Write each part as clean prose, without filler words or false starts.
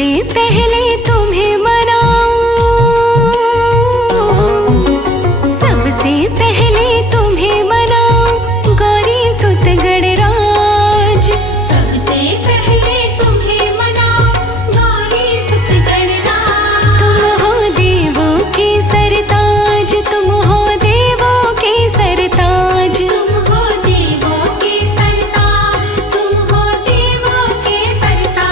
सबसे पहले तुम्हें मनाऊं, सबसे पहले तुम्हें मनाऊं गौरी सुत गणराज। सबसे पहले तुम्हें मनाऊं गौरी सुत गणराज। तुम हो देवों के सरताज, तुम हो देवों के सरताज। तुम हो देवों के सरताज, तुम हो देवों के सरताज।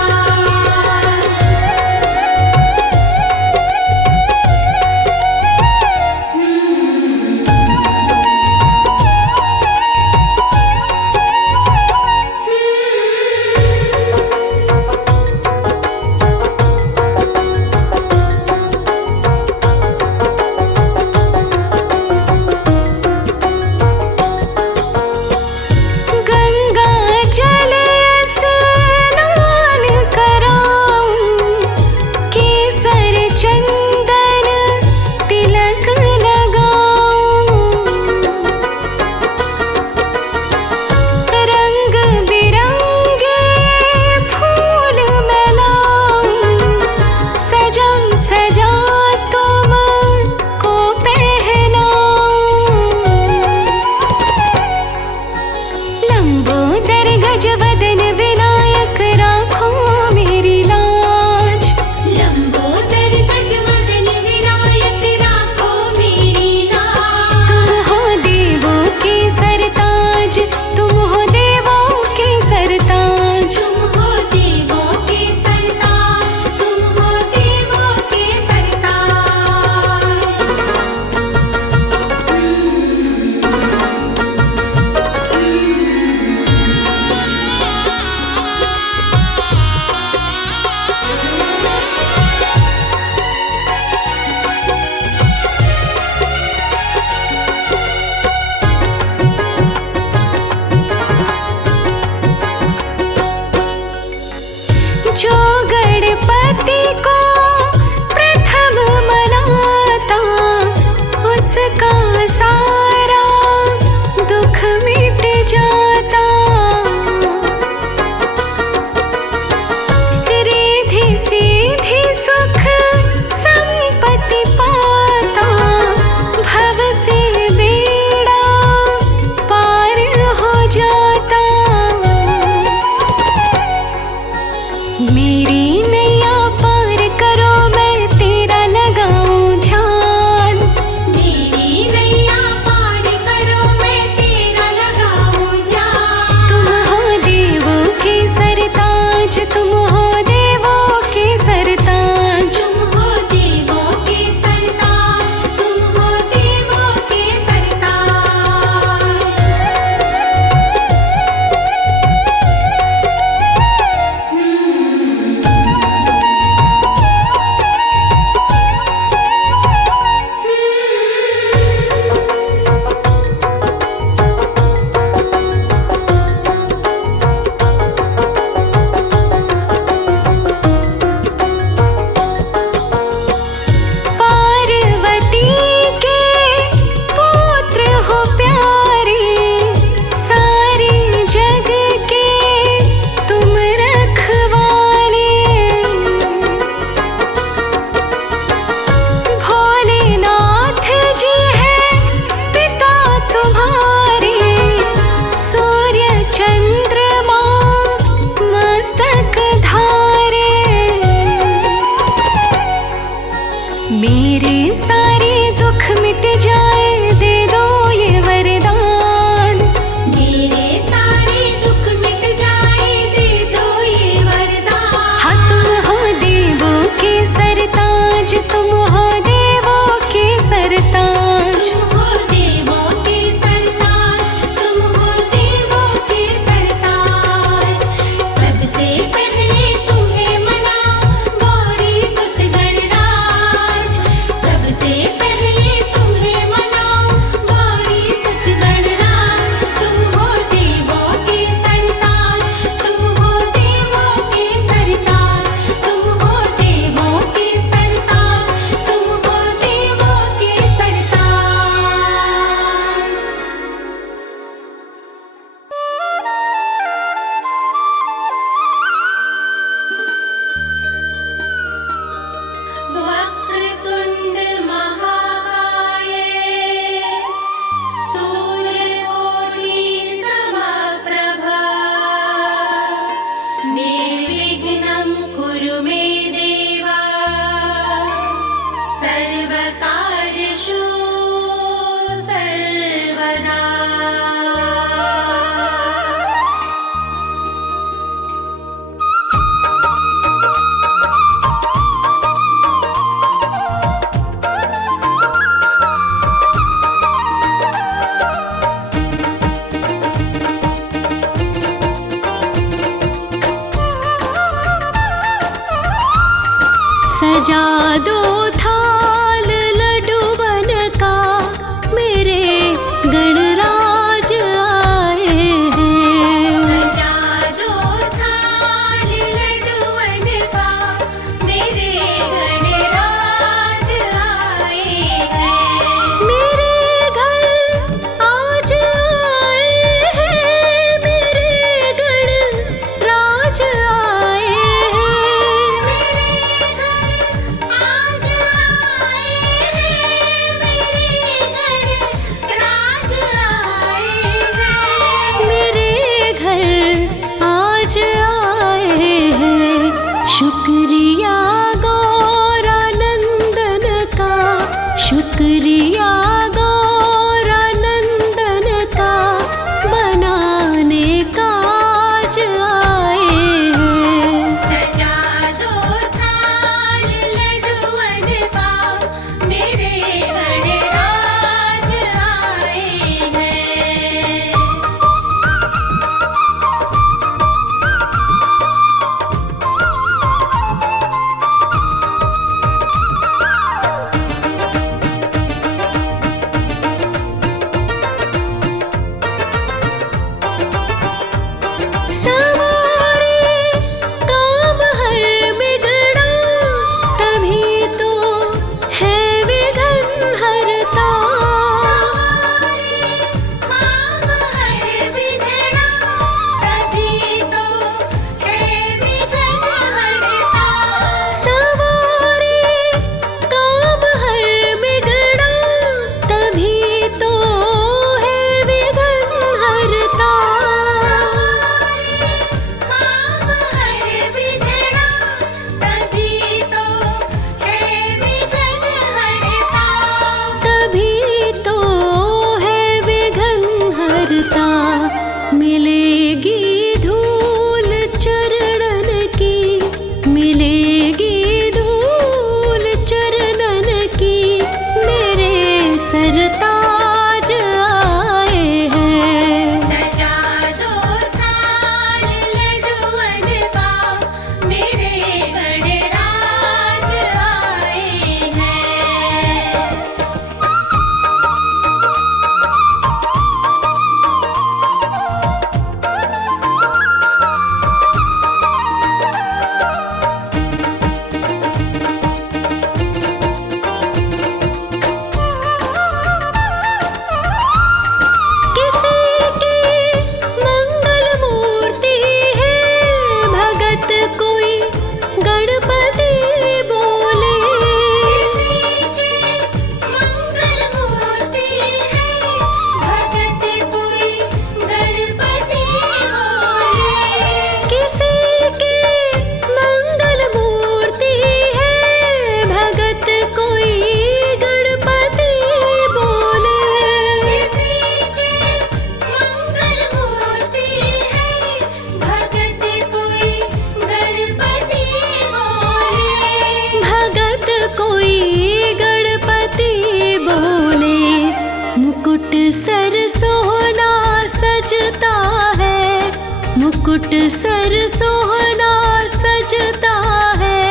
मुकुट सर सोहना सजता है,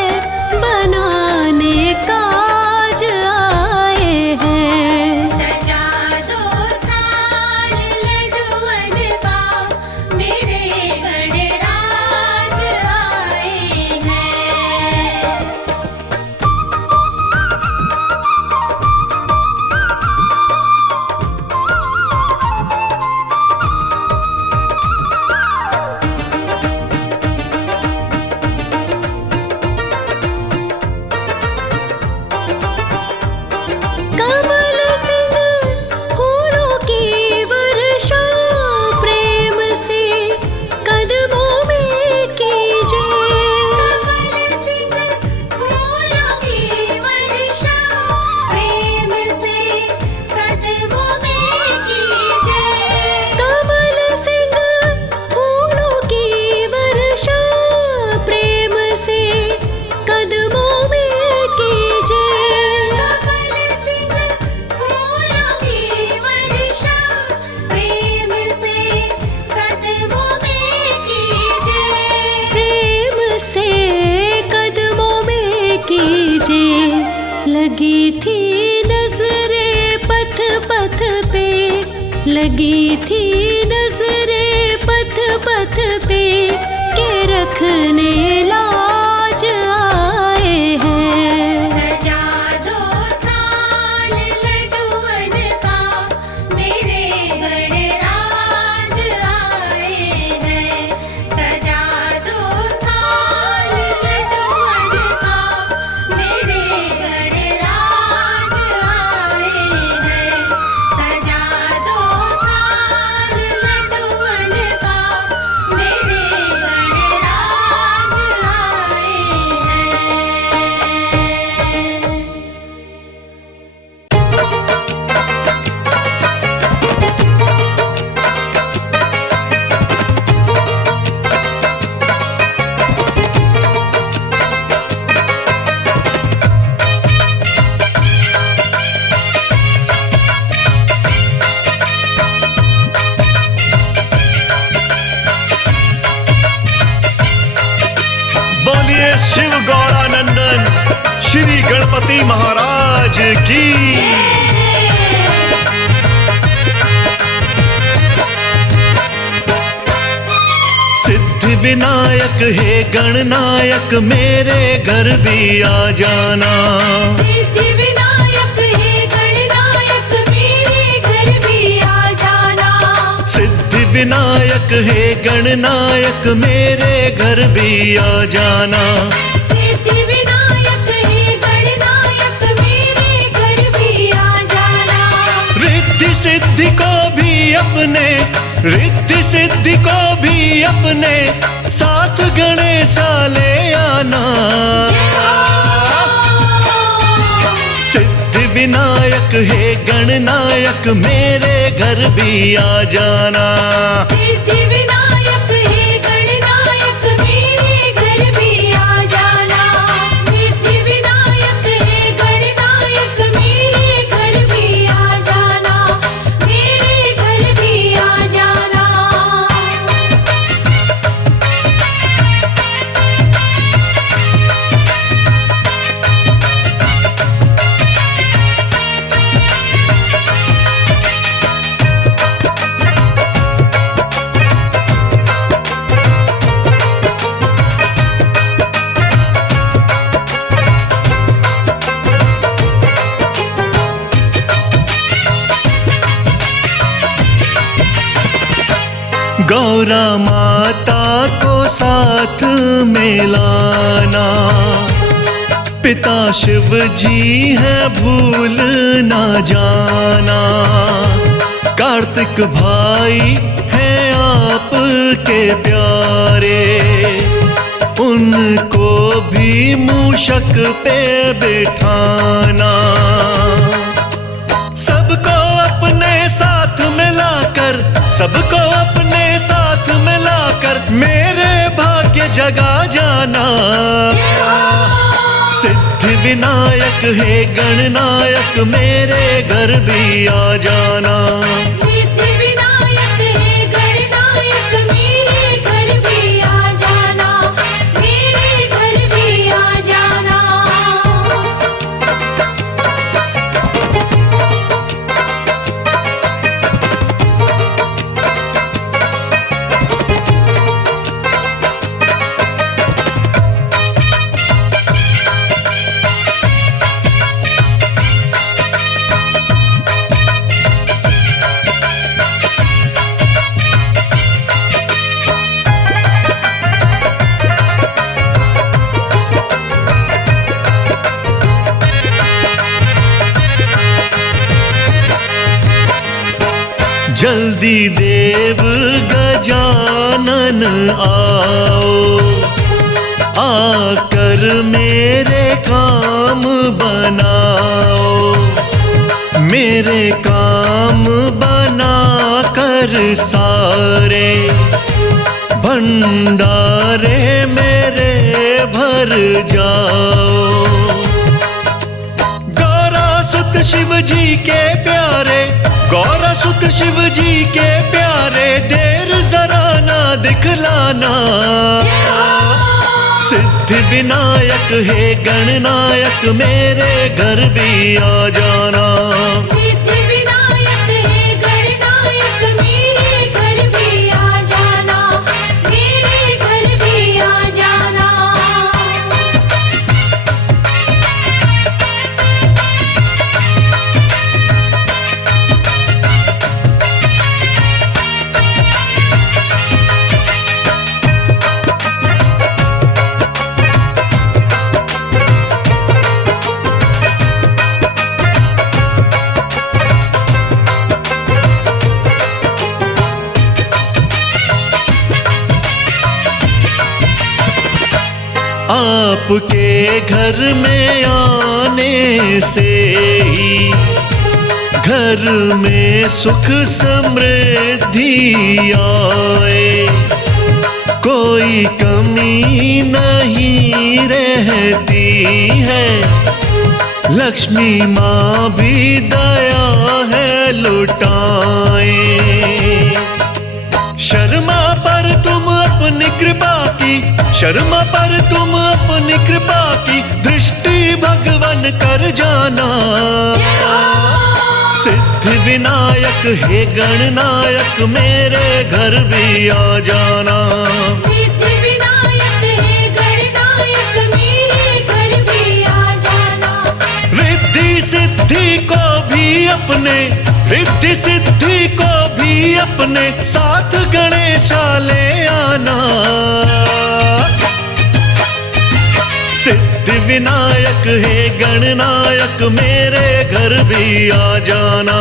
बनाने काज आए हैं। सजा दो थाल लड्डुअन का, मेरे गणराज आए हैं। कमल सिंह फूलों की वर्षा प्रेम से कदमों में कीजिए। कमल सिंह फूलों की वर्षा प्रेम से कदमों में कीजिए। कमल सिंह फूलों की वर्षा प्रेम से कदमों में कीजिए। कमल सिंह फूलों की वर्षा प्रेम से कदमों में कीजिए। प्रेम से कदमों में कीजिए। लगी थी नजरें पथ पथ पे, लगी थी नजरें पथ पथ पे, के रखने लाज आए हैं। सजा दो थाल लड्डुअन का, मेरे गणराज आए हैं। सजा दो थाल लड्डुअन का, मेरे गणराज आए हैं। सजा दो थाल लड्डुअन का, मेरे गणराज बोलिए शिव गौरानंदन श्री गणपति महाराज की। सिद्धि विनायक हे गणनायक, मेरे घर भी आ जाना। सिद्धि विनायक हे गणनायक, मेरे घर भी आ जाना। सिद्धि विनायक हे गणनायक, मेरे घर भी आ जाना। सिद्धि विनायक हे गणनायक, मेरे घर भी आ जाना। रिद्धि सिद्धि को भी अपने, रिद्धि सिद्धि को भी अपने साथ गणेशा ले आना। सिद्धि विनायक हे गणनायक, मेरे घर भी आ जाना। सिद्धि विनायक हे गणनायक, मेरे घर भी आ जाना। सिद्धि विनायक हे गणनायक, मेरे घर भी आ जाना। मेरे घर भी आ जाना। गौरा माता को साथ में लाना। पिता शिव जी हैं भूल ना जाना। कार्तिक भाई हैं आपके प्यारे, उनको भी मूषक पे बिठाना। सबको अपने साथ मिलाकर, सबको अपने साथ मिलाकर मेरे भाग्य जगा जाना। सिद्धि विनायक हे गणनायक, मेरे घर भी आ जाना। सिद्धि विनायक हे गणनायक, मेरे घर भी जल्दी देव गजानन आओ, आकर मेरे काम बनाओ, मेरे काम बना कर सारे भंडारे मेरे भर जाओ। गौरा सुत शिव जी के प्यारे, गौरा सुत शिव जी के प्यारे, देर जरा ना दिखलाना। सिद्धि विनायक हे गणनायक, मेरे घर भी आ जाना। सिद्धि विनायक हे गणनायक, मेरे घर भी आ जाना, मेरे घर भी आ जाना। आपके घर में आने से ही घर में सुख समृद्धि आए, कोई कमी नहीं रहती है, लक्ष्मी माँ भी दया है लुटाए। शर्मा पर तुम अपनी कृपा की, शर्मा पर तुम अपनी कृपा की दृष्टि भगवन कर जाना। सिद्धि विनायक हे गणनायक, मेरे घर भी आ जाना। सिद्धि विनायक हे गणनायक, मेरे घर भी आ जाना। रिद्धि सिद्धि को भी अपने, रिद्धि सिद्धि को भी अपने साथ गणेशा ले आना। सिद्धि विनायक हे गणनायक, मेरे घर भी आ जाना।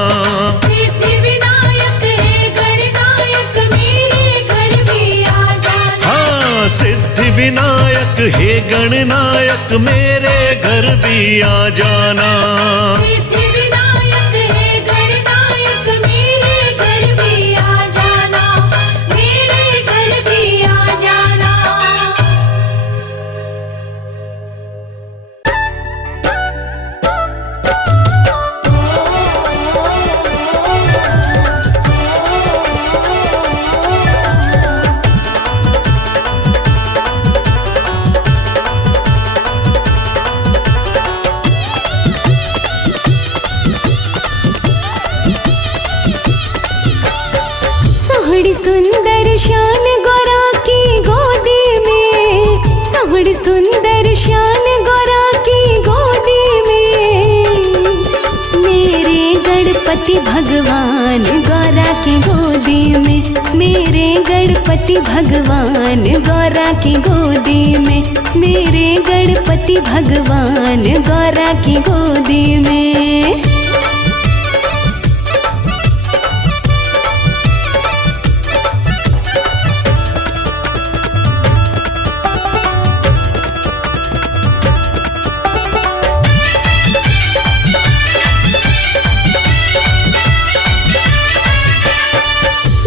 सिद्धि विनायक हे गणनायक, मेरे घर भी आ जाना। हाँ, सिद्धि विनायक हे गणनायक, मेरे घर भी आ जाना। सिद्धि विनायक हे गणनायक, मेरे घर भी आ जाना, मेरे घर भी आ जाना। सोहड़ी सुंदर शान गोरा की गोदी में, सोहड़ी सुंदर शान गोरा की गोदी में, मेरे गणपति भगवान गौरा की गोदी में, मेरे गणपति भगवान गौरा की गोदी में, मेरे गणपति भगवान गौरा की गोदी में।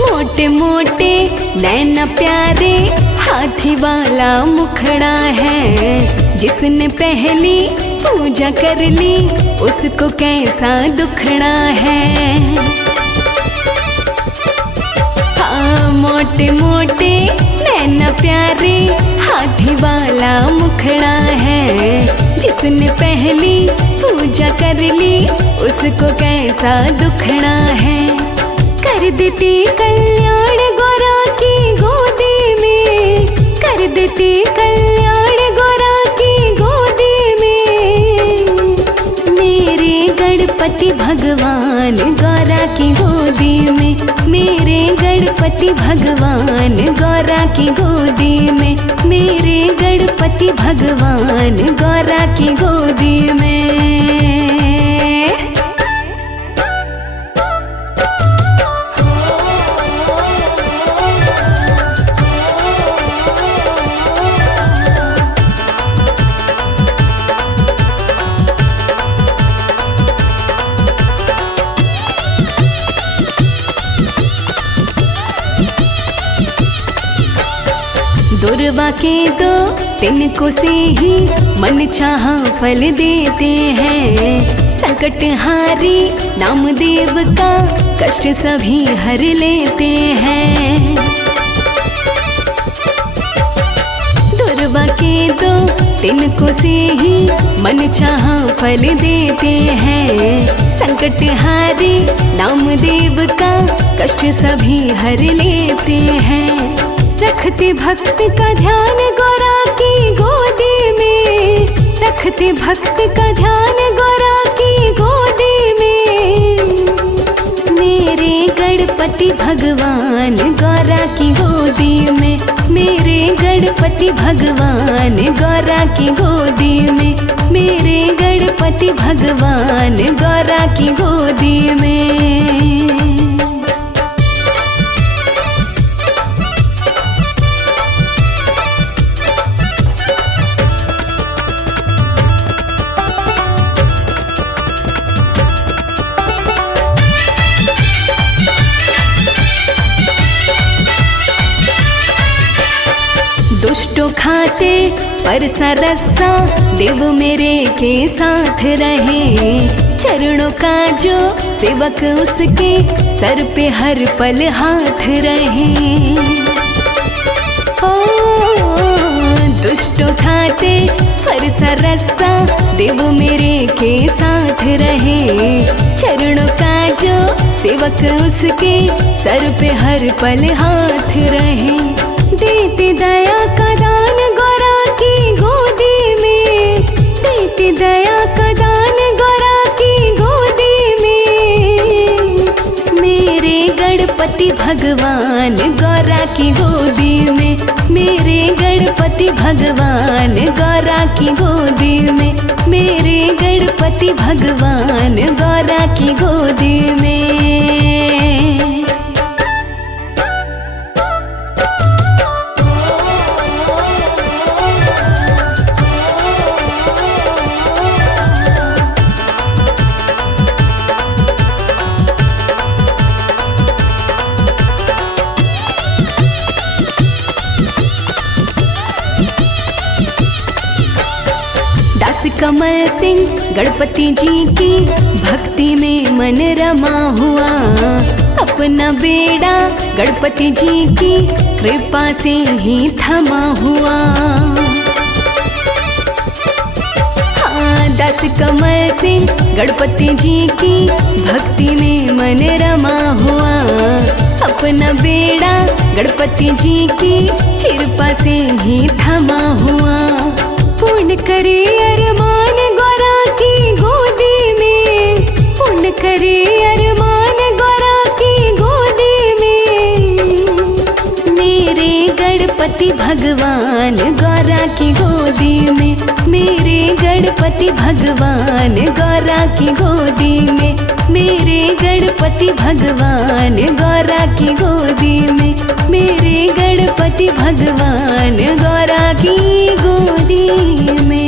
मोटे मोटे नैना प्यारे, हाथी वाला मुखड़ा है, जिसने पहली पूजा कर ली उसको कैसा दुखड़ा है। हाँ, मोटे मोटे नैना प्यारे, हाथी वाला मुखड़ा है, जिसने पहली पूजा कर ली उसको कैसा दुखड़ा है। कर देती कल्याण गौरा की गोदी में, कर देती कल्याण गौरा की गोदी में, मेरे गणपति भगवान गौरा की गोदी में, मेरे गणपति भगवान गौरा की गोदी में, मेरे गणपति भगवान गौरा की गोदी में। दुर्वा के दो तिनको से ही मन चाहा फल देते हैं। संकट हारी नामदेव का कष्ट सभी हर लेते हैं। दुर्वा के दो तिनको से ही मन चाहा फल देते हैं। संकट हारी नामदेव का कष्ट सभी हर लेते हैं। रखते भक्त का ध्यान गौरा की गोदी में, रखते भक्त का ध्यान गौरा की गोदी में। मेरे गणपति भगवान गौरा की गोदी में, मेरे गणपति भगवान गौरा की गोदी में, मेरे गणपति भगवान गौरा की गोदी में। दुष्टों खाते पर सरसा देव मेरे के साथ रहे। चरणों का जो सेवक उसके सर पे हर पल हाथ रहे। ओ दुष्टों खाते पर सरसा देव मेरे के साथ रहे। चरणों का जो सेवक उसके सर पे हर पल हाथ रहे। देते दया का दान गौरा की गोदी में, देते दया का दान गौरा की गोदी में। मेरे गणपति भगवान गौरा की गोदी में, मेरे गणपति भगवान गौरा की गोदी में, मेरे गणपति भगवान गौरा की गोदी में। कमल सिंह गणपति जी की भक्ति में मन रमा हुआ। अपना बेड़ा गणपति जी की कृपा से ही थमा हुआ। हाँ, दास कमल सिंह गणपति जी की भक्ति में मन रमा हुआ। अपना बेड़ा गणपति जी की कृपा से ही थमा हुआ। पूर्ण करे अरमान गौरा की गोदी में, पूर्ण करे अरमान गौरा की गोदी में। मेरे गणपति भगवान गौरा की गोदी में, मेरे गणपति भगवान गौरा की गोदी में, मेरे गणपति भगवान गौरा की गोदी में, मेरे गणपति भगवान गौरा की गोदी में।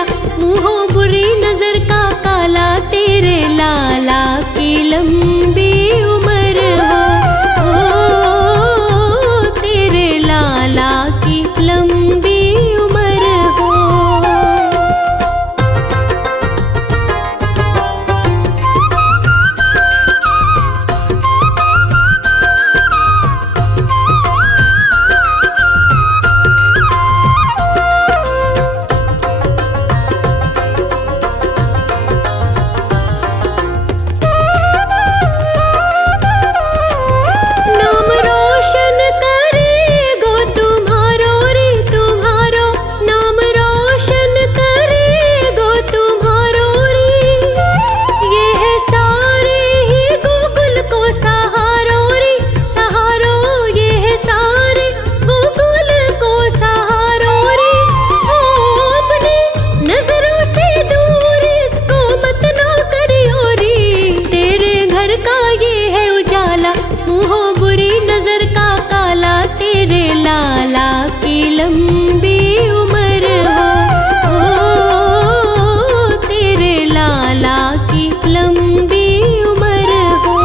उजाला, मुँहों बुरी नजर का काला, तेरे लाला की लंबी उम्र हो, तेरे लाला की लंबी उम्र हो। नाम रोशन करेगो तुम्हारो रे तुम्हारो, नाम रोशन करेगो तुम्हारो रे। ये है सारे ही गोकुल को सहारो रे सहारो, ये है सारे गोकुल को सहारो रे। ओ अपनी नजरों से दूर इसको मत ना करियो रे, तेरे घर का ये है उजाला, मुँहों बुरी नजर का काला, तेरे लाला की लंबी उम्र हो, तेरे लाला की लंबी उम्र हो।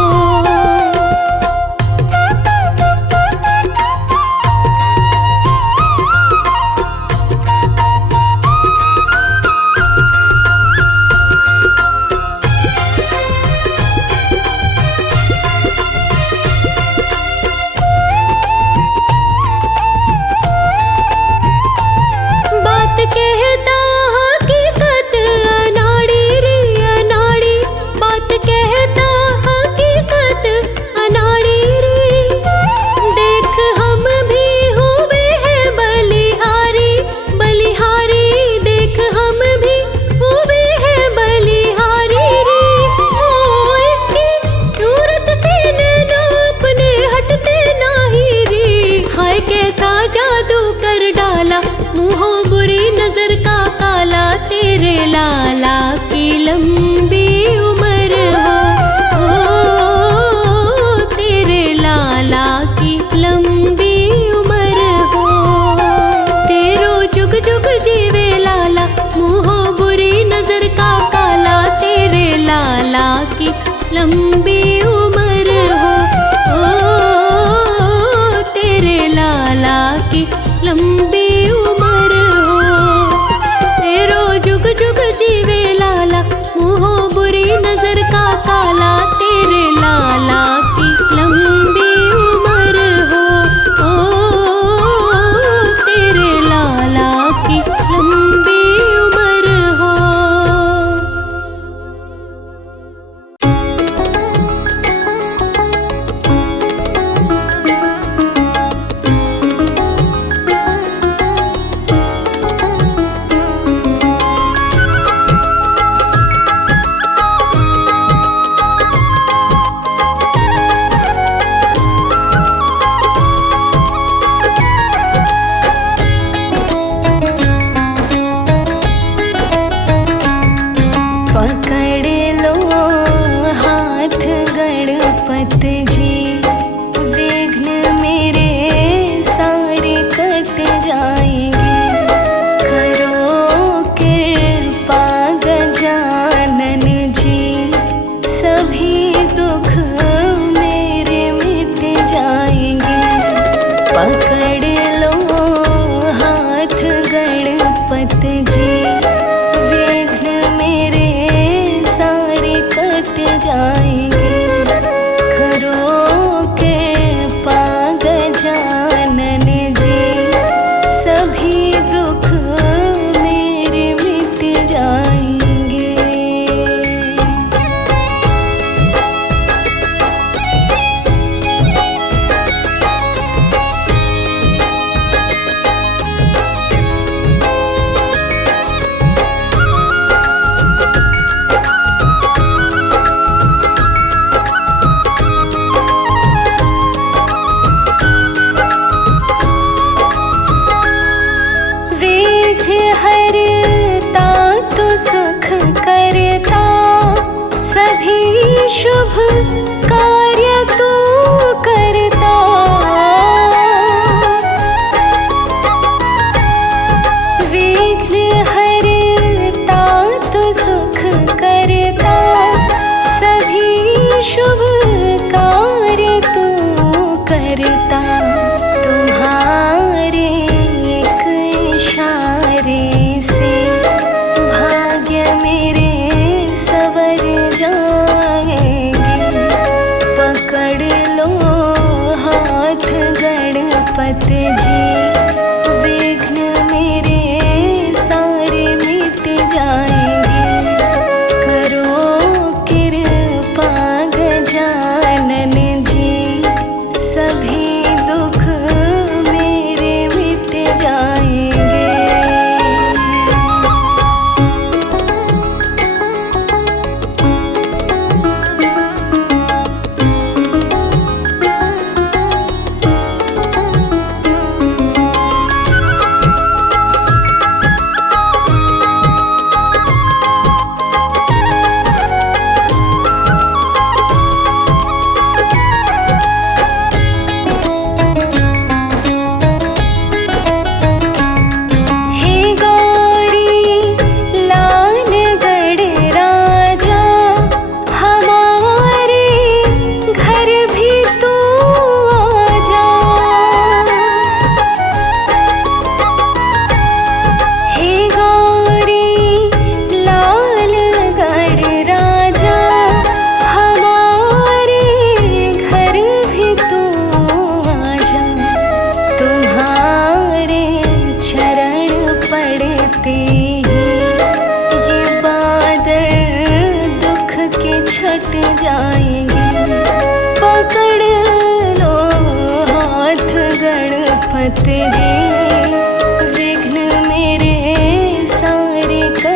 बात कहता हकीकत अनाड़ी रे अनाड़ी, बात कहता हकीकत अनाड़ी रे। देख हम भी हुए हैं बलिहारी बलिहारी, देख हम भी हुए हैं बलिहारी रे। ओ इसकी सूरत से नैना अपने हटते नाही रे, हाय कैसा जादू कर डाला, मुँहों बुरी नजर का काला, तेरे लाला की लंबी उम्र हो, तेरे लाला की लंबी उम्र हो। तेरो जुग जुग जीवे लाला, मुँहों बुरी नजर का काला, तेरे लाला की लंबी उम्र हो, तेरे लाला की लंबी उम्र हो। तेरो जुग जुग जीवे लाला, मुँहों बुरी नजर का काला, तेरे लाला की लंबी उम्र हो, तेरे लाला की लंबी उम्र हो।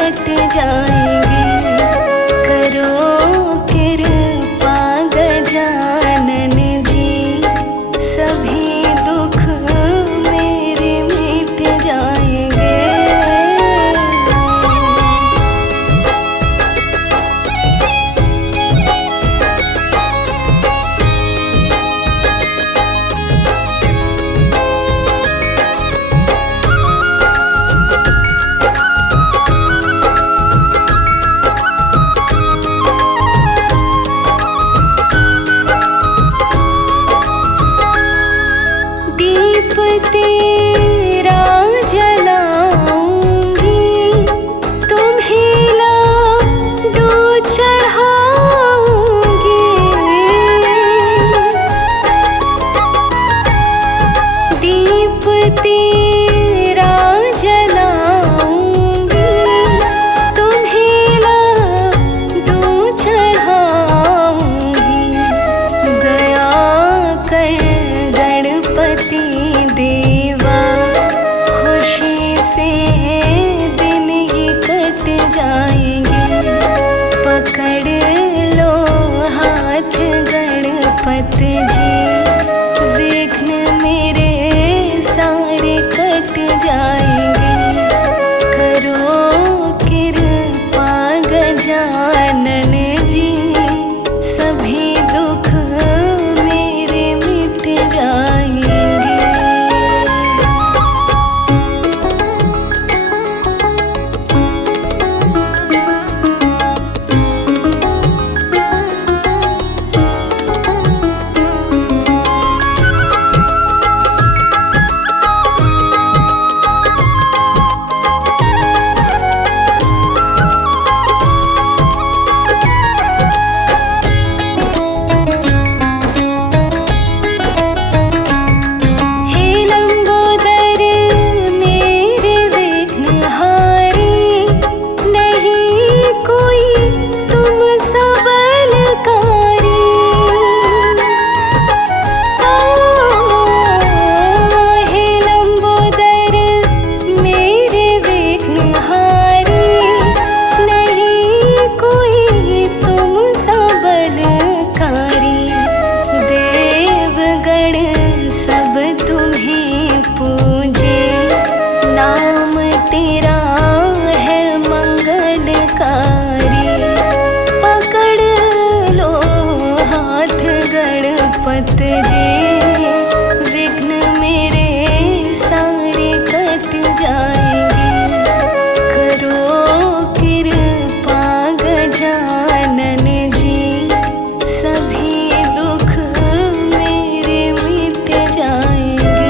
कट जाएंगे। करो कृपा गजानन जी, सभी दुख मेरे मिट जाएंगे। दीप तेरा जलाऊंगी, तुम्हें लाडू चढ़ाऊंगी। दीप तेरा जलाऊंगी, तुम्हें लाडू चढ़ाऊंगी। दया कर गणपति देवा, खुशी से दिन ये कट जाएंगे। पकड़ लो हाथ गणपति जी, विघ्न मेरे सारे कट जाएंगे। करो कृपा गजानन जी, सभी दुख मेरे मिट जाएंगे। हे लंबोदर मेरे विघ्नहारी, नहीं कोई तुम सबलकारी। हे लंबोदर मेरे विघ्नहारी, नहीं कोई तुम सबलकारी। देवगण सब तुम्हें पूजे, नाम तेरा है मंगलकारी। पकड़ लो हाथ गणपति जी, विघ्न मेरे सारे कट जाएंगे। करो कृपा गजानन जी, सभी दुख मेरे मिट जाएंगे।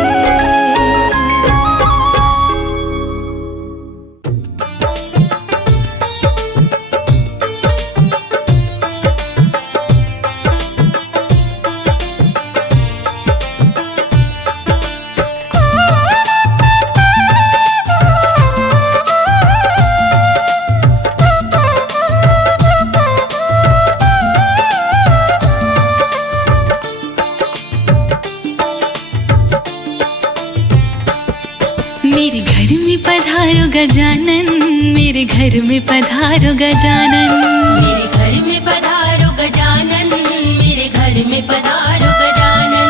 मेरे घर में पधारो गजानन, मेरे घर में पधारो गजानन। मेरे घर में पधारो गजानन, मेरे घर में पधारो गजानन।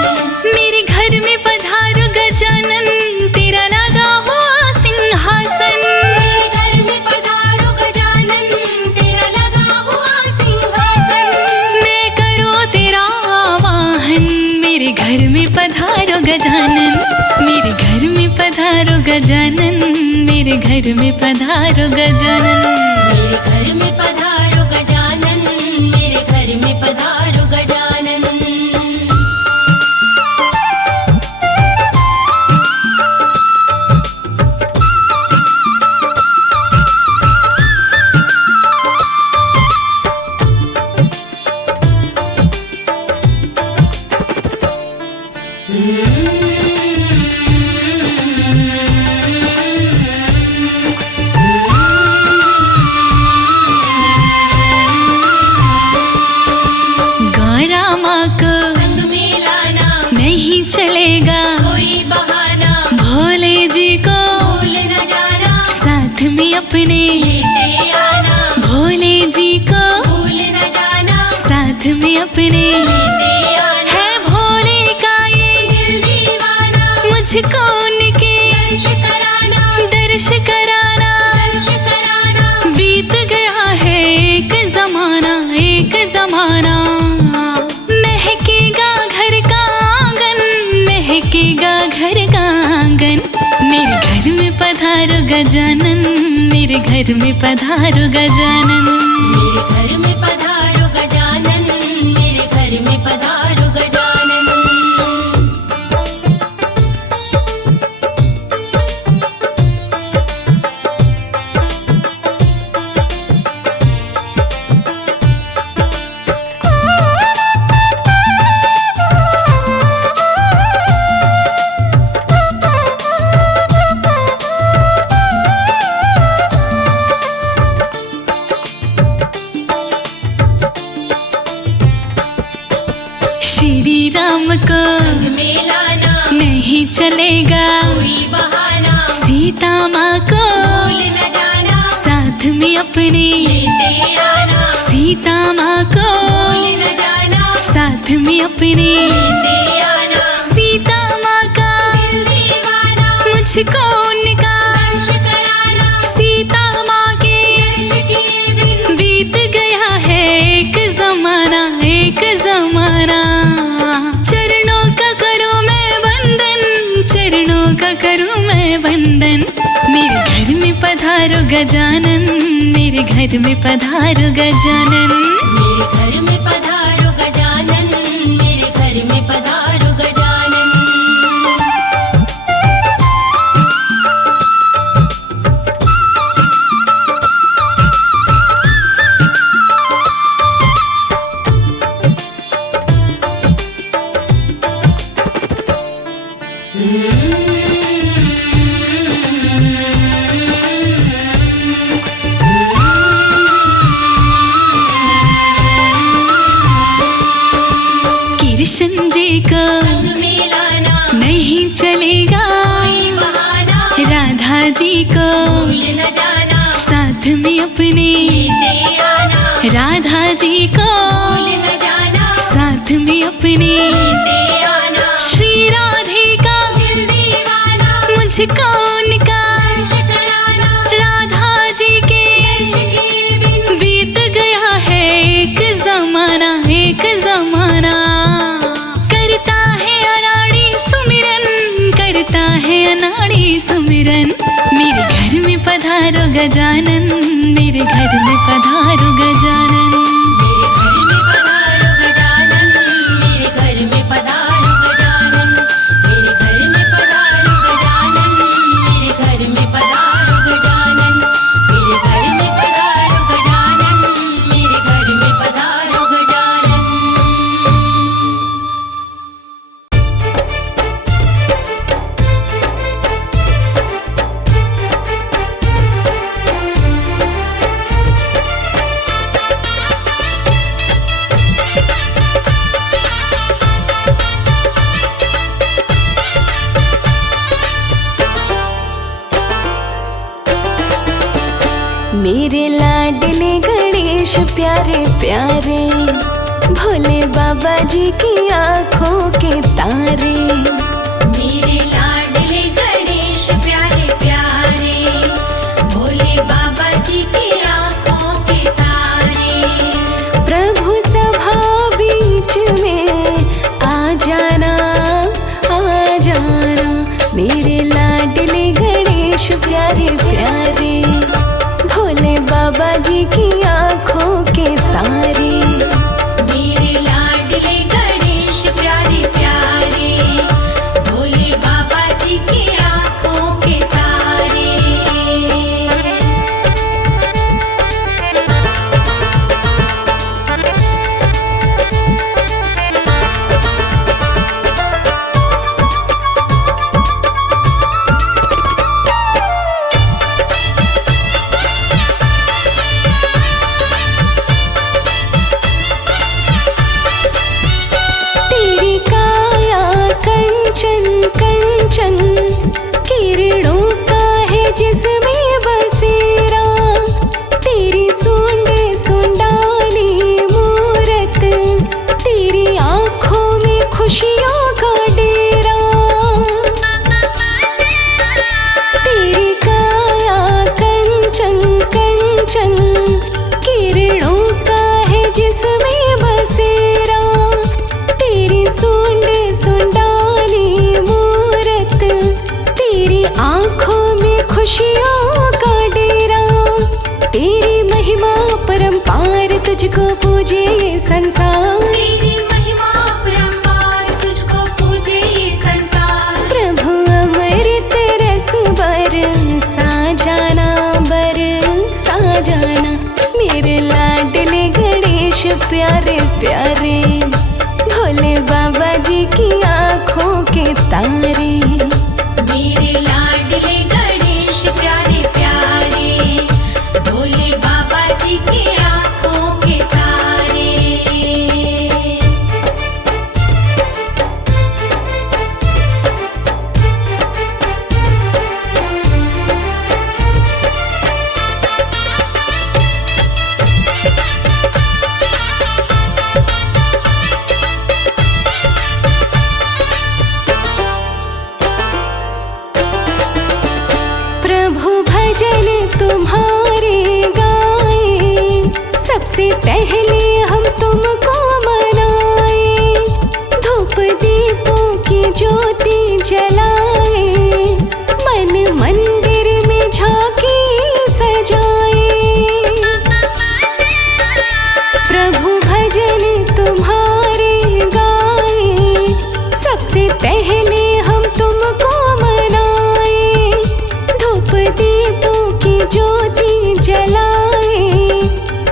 मेरे घर में पधारो गजानन, तेरा लगा हुआ सिंहासन। मेरे घर में पधारो गजानन, तेरा लगा हुआ सिंहासन। मैं करो तेरा आवाहन, मेरे घर में पधारो गजानन। मेरे घर में पधारो गजानन, मेरे घर में पधारो गजानन। मेरे घर में पधारो गजानन, मेरे घर में पधारो गजानन। अपने लेते आना, भोले जी को भूल न जाना, साथ में अपने लेते आना, है भोले का ये दिल दीवाना, मुझको उनके दर्श कराना, दर्श कराना। दर्श कराना, बीत गया है एक जमाना, एक जमाना। महकेगा घर का आंगन, महकेगा घर का आंगन। मेरे घर में पधारो गजानन, मेरे घर में पधारो गजानन। मेरे घर में पधारो गजानन, मेरे घर में पधारो गजानन। श्री राम को संग में लाना, नहीं चलेगा कोई बहाना, सीता माँ को भूल न जाना, साथ में अपने लेते आना, सीता माँ को भूल न जाना, साथ में अपने लेते आना, सीता माँ का दिल दीवाना, मुझको उनका दर्श कराना, सीता माँ के दर्श किए बिन बीत गया है एक जमाना, एक जमाना। चरणों का करूँ मैं वंदन, चरणों का करूँ मैं वंदन। मेरे घर में पधारो गजानन, मेरे घर में पधारो गजानन। मेरे घर में पधारो गजानन, मेरे घर में पधारो गजानन। कृष्ण जी को संग में लाना, नहीं चलेगा कोई बहाना, राधा जी को भूल न जाना, साथ में अपने लेते आना, राधा जी को भूल न जाना, साथ में अपने लेते आना, श्री राधे का दिल दीवाना, मुझको उनका दर्श कराना, राधा जी के दर्श किए बिन बीत गया है एक जमाना, एक जमाना। करता है अनाड़ी सुमिरन, करता है अनाड़ी सुमिरन। मेरे घर में पधारो गजानन, मेरे घर में पधारो गजानन। मेरे घर में पधारो गजानन, मेरे घर में पधारो गजानन, मेरे घर में पधारो गजानन, मेरे घर में पधारो गजानन, मेरे घर में पधारो गजानन, मेरे घर में पधारो गजानन। मेरे लाडले गणेश प्यारे प्यारे, भोले बाबा जी की आंखों के तारे। मेरे लाडले गणेश प्यारे प्यारे, भोले बाबा जी की आंखों के तारे। प्रभु सभा बीच में आ जाना, आ जाना। मेरे लाडले गणेश प्यारे प्यारे, भोले बाबा जी की आंखों के तारे। मेरे लाडले गणेश प्यारे प्यारे, भोले बाबा जी की आंखों के तारे। तुझको पूजे ये संसार, तेरी महिमा अपरंपार, तुझको पूजे ये संसार। प्रभु अमृत रस बरसा जाना, बरसा जाना। मेरे लाडले गणेश प्यारे प्यारे, भोले बाबा जी की आँखों के तारे। मेरे लाडले गणेश प्यारे प्यारे, भोले बाबा जी की आँखों के तारे। प्रभु भजन तुम्हारे गाए, सबसे पहले हम तुमको मनाए। धूप दीपों की ज्योति जलाए, मन मंदिर में झांकी सजाए। प्रभु भजन तुम्हारे गाए, सबसे पहले हम तुमको मनाए। धूप दीपों की ज्योति जलाए,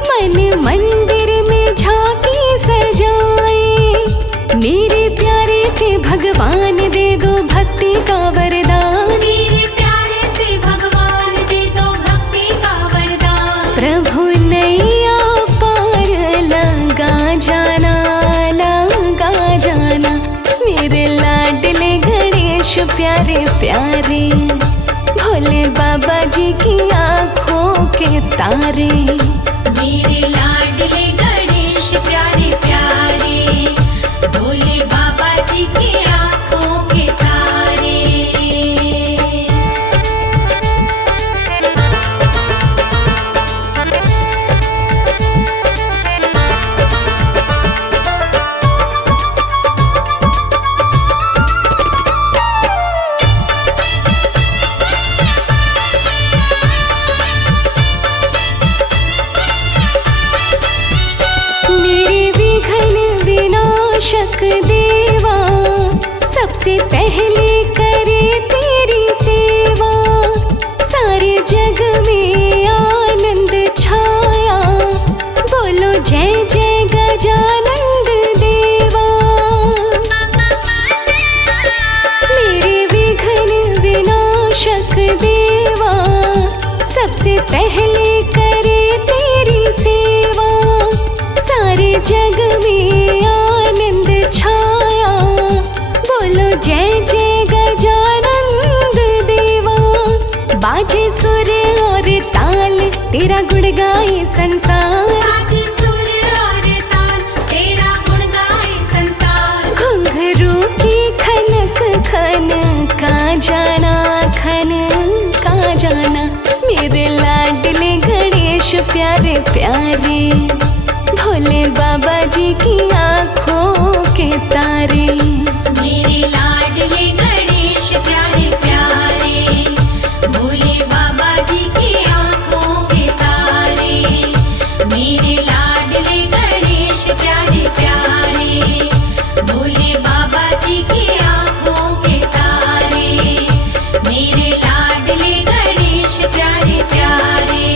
मन मंदिर में झांकी सजाए। मेरे प्यारे से भगवान दे दो भक्ति का वरदान, मेरे प्यारे से भगवान दे दो भक्ति का वरदान। प्रभु नैया पार लगा जाना, लगा जाना। मेरे लाडले गणेश प्यारे प्यारे, भोले बाबा जी की आँखों के तारे। मेरे लाडले गणेश प्यारे प्यारे, भोले बाबा जी की आँखों के तारे। मेरे विघ्न विनाशक देवा, सबसे पहले करे तेरी सेवा। सारे जग में आनंद छाया, बोलो जय जय गजानंद देवा। मेरे विघ्न विनाशक देवा, सबसे पहले करे तेरी सेवा। सारे जग में आनंद छाया, बोलो जय जय गजानंद देवा। बाजे सुर और ताल, तेरा गुण गाए संसार। आज सुर और ताल, तेरा गुण गाए संसार। घुंघरू की खनक खन का जाना, खन का जाना। मेरे लाडले गणेश प्यारे प्यारे, भोले बाबा जी की आँखों के तारे। मेरे लाडले गणेश प्यारे प्यारे, भोले बाबा जी की आँखों के तारे। मेरे लाडले गणेश प्यारे प्यारे, भोले बाबा जी की आँखों के तारे। मेरे लाडले गणेश प्यारे प्यारे,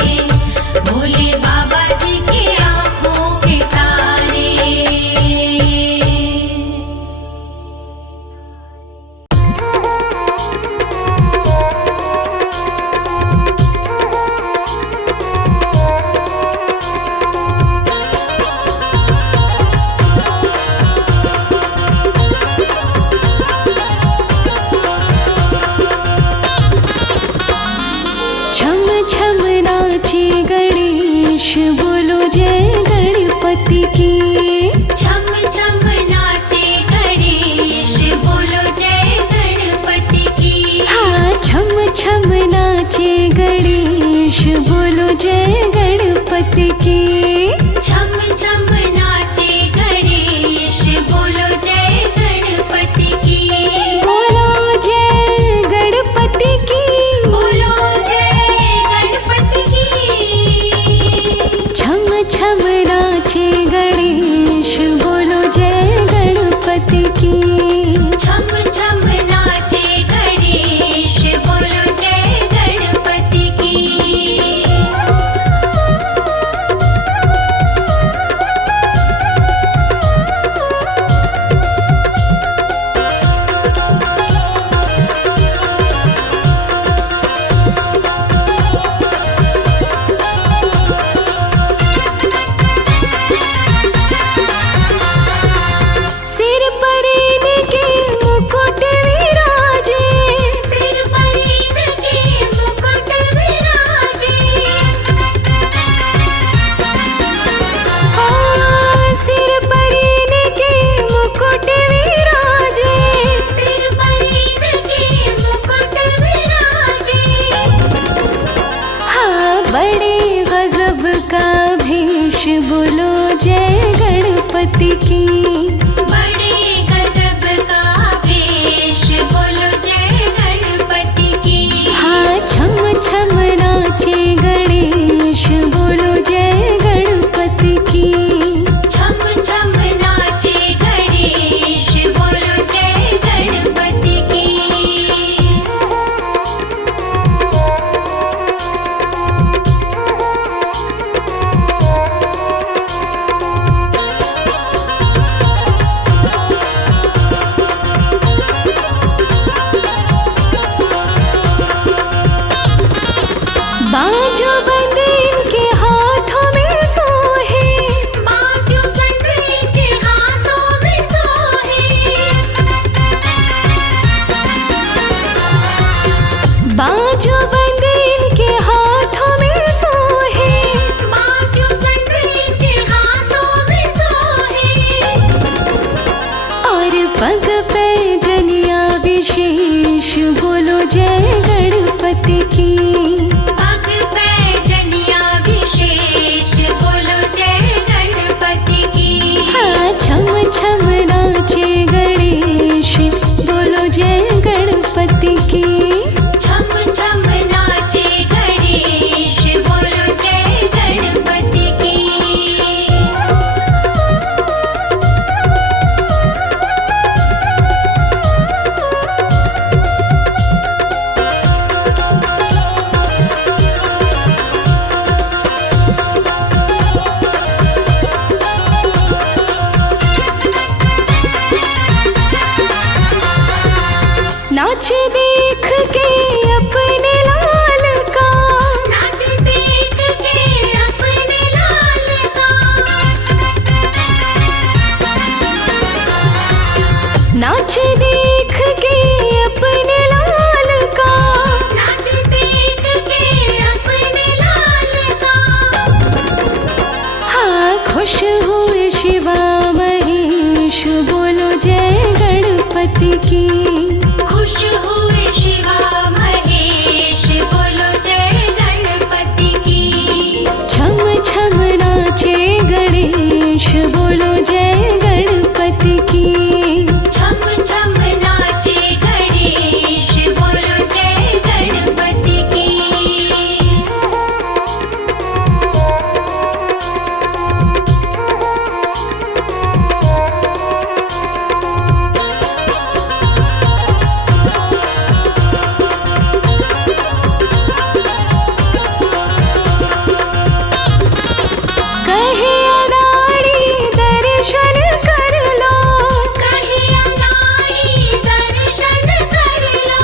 भोले बाबा जी की आँखों के तारे। छम छम नाचे गणेश, बोलो जय गणपति की। छम छम नाचे गणेश, बोलो जय गणपति की। हाँ, छम छम नाचे गणेश, बोलो जय गणपति की। छम छम नाचे गणेश, बोलो जय गणपति की। बोलो जय गणपति की, बोलो जय गणपति की। छम छम नाचे नाचे गणेश बोलो जय गणपति की। छम छम नाचे गणेश बोलो जय गणपति की। सिर पर इनके मुकुट विराजे, सिर पर इनके मुकुट विराजे। सिर पर इनके मुकुट विराजे, सिर पर इनके मुकुट विराजे। हाँ बड़े गजब का भेष बोलो जय गणपति की। बड़े गजब का वेश बोलो जय गणपति की। हाँ छम छम नाचे गणेश बोलो जय गणपति की। छम छम नाचे गणेश बोलो जय गणपति की। बाजो बंद इनके हाथों में सोहे, बाजू बंद इनके हाथों में सोहे। बाजो बंद इनके हाथों में सोहे। बाजू बंद इनके हाथों में सोहे। और पग पे जनिया विशेष बोलो जय गणपति की। पग पे जनिया विशेष बोलो जय गणपति की। हाँ छम छम नाचे गणेश बोलो जय गणपति की। छम छम नाचे गणेश बोलो जय गणपति की। नाच देख के अपने लाल का, नाच देख के अपने लाल का। नाच देख के अपने लाल का। नाच देख के अपने लाल का। हाँ खुश हुए शिवा महेश बोलो जय गणपति की। खुश हुए शिवा महेश बोलो जय गणपति की। छम छम नाचे गणेश बोलो जय गणपति की। छम छम नाचे गणेश बोलो जय गणपति की। कहे अनाड़ी दर्शन कर लो, कहिया नारी दर्शन कर लो।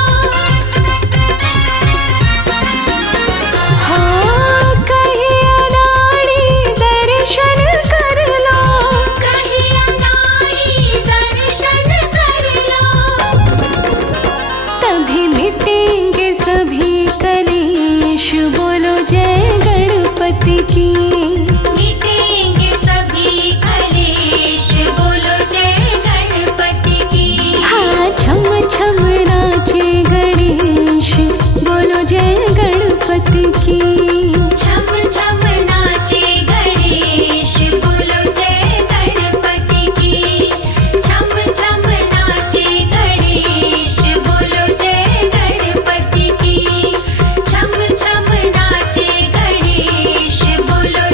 हाँ कहे अनाड़ी दर्शन कर लो। कहिया नारी दर्शन कर लो। तभी मिटेंगे सभी कलेश बोलो जय गणपति की। मिटेंगे सभी कलेश बोलो जय गणपति की। हाँ छम छम नाचे गणेश बोलो जय गणपति की। छम छम नाचे गणेश बोलो जय गणपति की। छम छम नाचे गणेश बोलो जय गणपति की। छम छम नाचे गणेश बोलो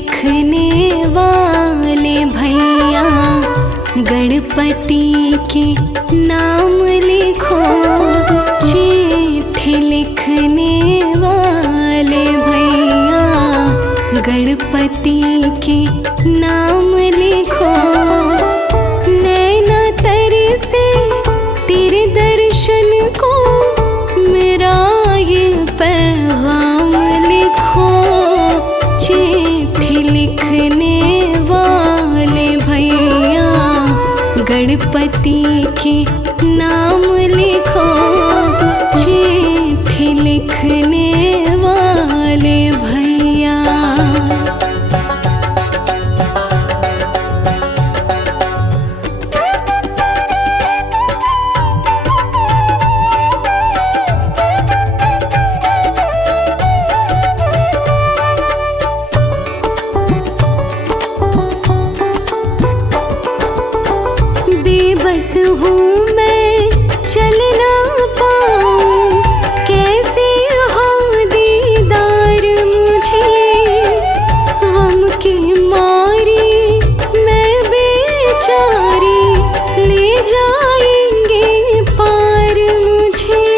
लिखने वाले भैया गणपति के नाम लिखो। चिट्ठी लिखने वाले भैया गणपति के नाम लिखो। नैना तरसे तेरे दर्शन को मेरा ये पैगाम लिखो। चिट्ठी लिखने वाले भैया गणपति के नाम लिखो। चिट्ठी लिखने वाले भैया। बेबस हूँ मैं चल ना पाऊँ, कैसे हो दीदार मुझे। गम की मारी मैं बेचारी, ले जाएंगे पार मुझे।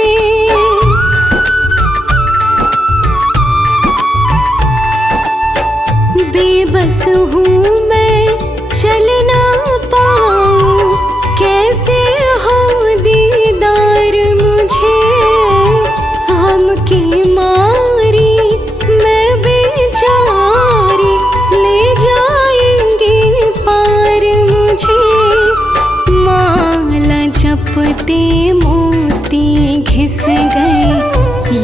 बेबस हूँ मैं चल ना पाऊँ, कैसे हो दीदार मुझे। गम की मारी मैं बेचारी, ले जाएंगे पार मुझे। माला जपते मोती घिस गए,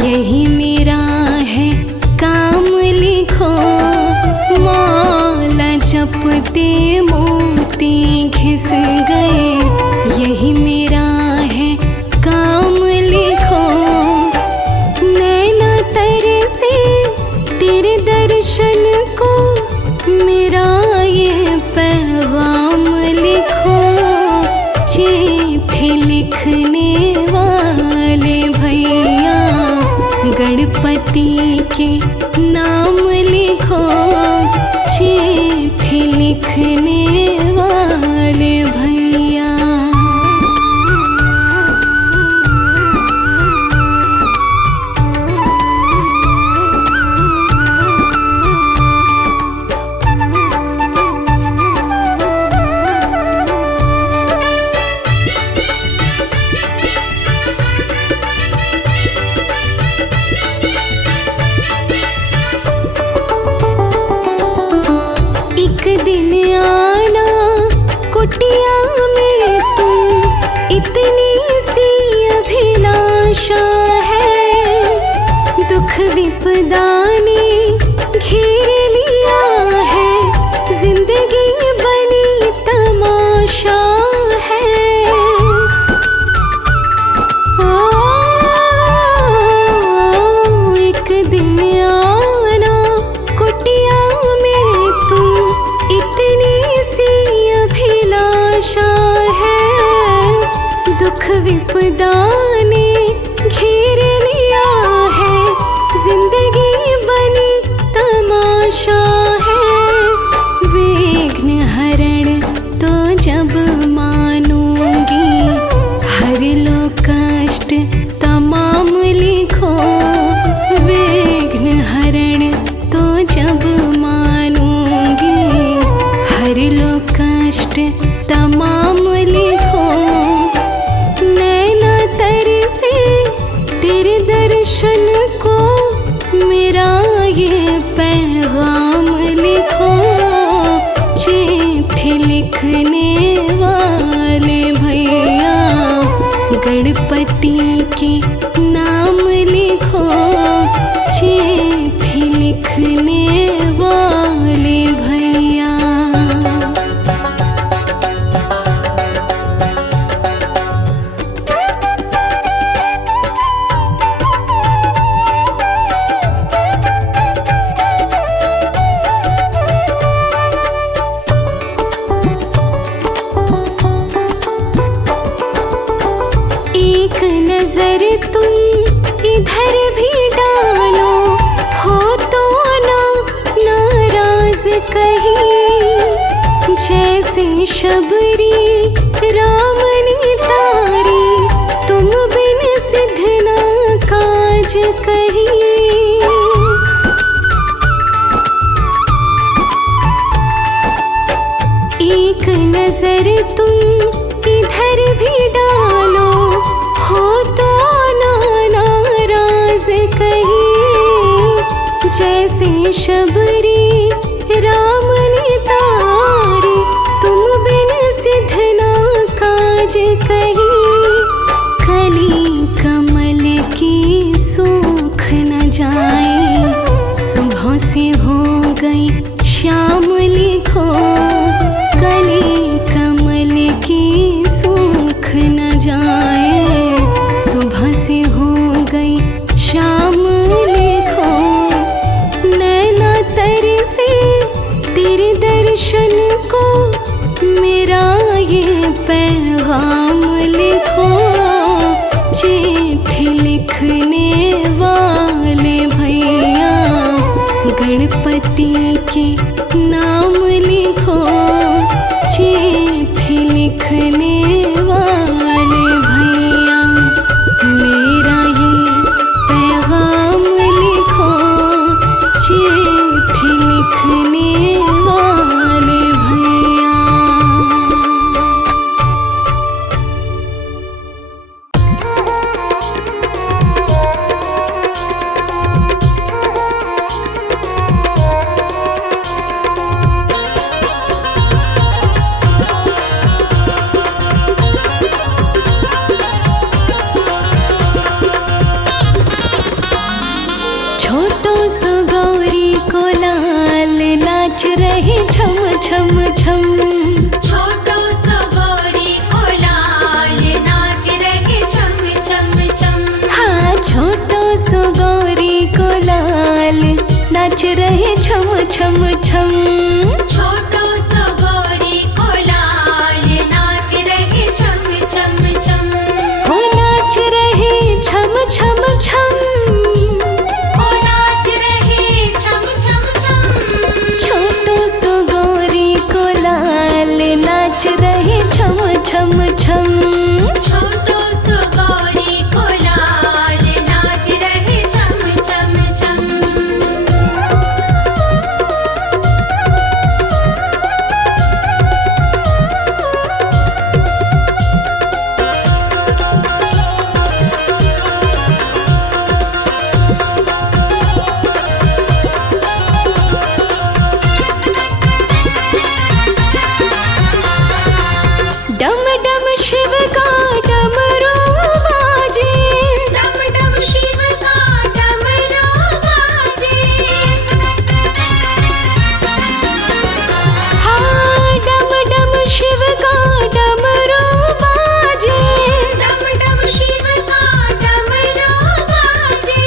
यही मेरा है काम लिखो। माला जपते मोती घिस गए, यही मेरा है काम लिखो। नैना तरसे तेरे दर्शन को मेरा ये पैगाम लिखो। चिट्ठी लिखने वाले भैया गणपति के नाम लिखो। चिट्ठी लिखने वाले भैया। एक दिन आना कुटिया में तुम, इतनी सी अभिलाषा है। दुख विपदा ने घेर लिया है, जिंदगी बनी तमाशा है। एक दिन आना कुटिया में तुम, इतनी सी अभिलाषा है। दुख विपदा ने घेर लिया है, जिंदगी बनी तमाशा है। विघ्न हरण तो जब मानूंगी, हर लो कष्ट तमाम लिखो। विघ्न हरण तो जब मानूंगी, हर लो कष्ट तमाम लिखो। नैना तरसे तेरे दर्शन को मेरा ये पैगाम लिखो। चिट्ठी लिखने वाले भैया गणपति के नाम लिखो। चिट्ठी लिखने वाले भैया। एक नजर तुम इधर भी डालो, हो तो ना शबरी राम ने तारी, तुम बिन सिद्ध ना काज कही। एक नजर तुम इधर भी डालो, हो तो नाराज कही। जैसे शबरी राम ने तारी, तुम बिन सिद्ध ना काज कही। कली कमल की सूख न जाए, सुबह से हो गई शाम लिखो। कली कमल की सूख न जाए, सुबह से हो गई शाम लिखो। नैना तर से तेरे दर्शन को, मेरा ये पैगाम लिखो। चिट्ठी लिखने वाले भैया, गणपति के नाम लिखो। चिट्ठी लिखने वाले भैया, मेरा ये पैगाम लिखो। चिट्ठी लिखने वाले भैया। छोटो सो गौरी को लाल, नाच रहे छम छम छम। छोटो सो गौरी को लाल, नाच रहे छम छम छम। हाँ, छोटो सो गौरी को लाल, नाच रहे छम छम छम। छोटो सो गौरी को लाल, नाच रहे छम छम छम। हो नाच रहे छम छम छम। ओ नाच रहे छम छम छम। छोटो सो गौरी को लाल, नाच रहे छम छम छम। छोटो सो गौरी को लाल, नाच रहे छम छम छम। डम डम शिव का डमरू बाजे, डम डम शिव का डमरू बाजे। हाँ, डम डम शिव का डमरू बाजे। डम डम शिव का डमरू बाजे।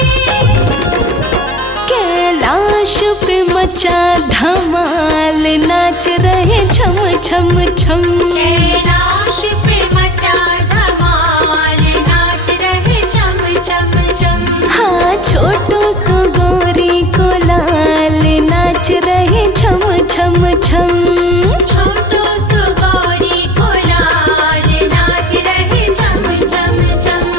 कैलाश पे मचा धमाल, नाच रहे छम छम छम। कैलाश पे मचा धमाल, नाच रहे छम छम छम। हाँ, छोटो सो गौरी को लाल, नाच रहे छम छम छम। छोटो सो गौरी को लाल, नाच रहे छम छम छम।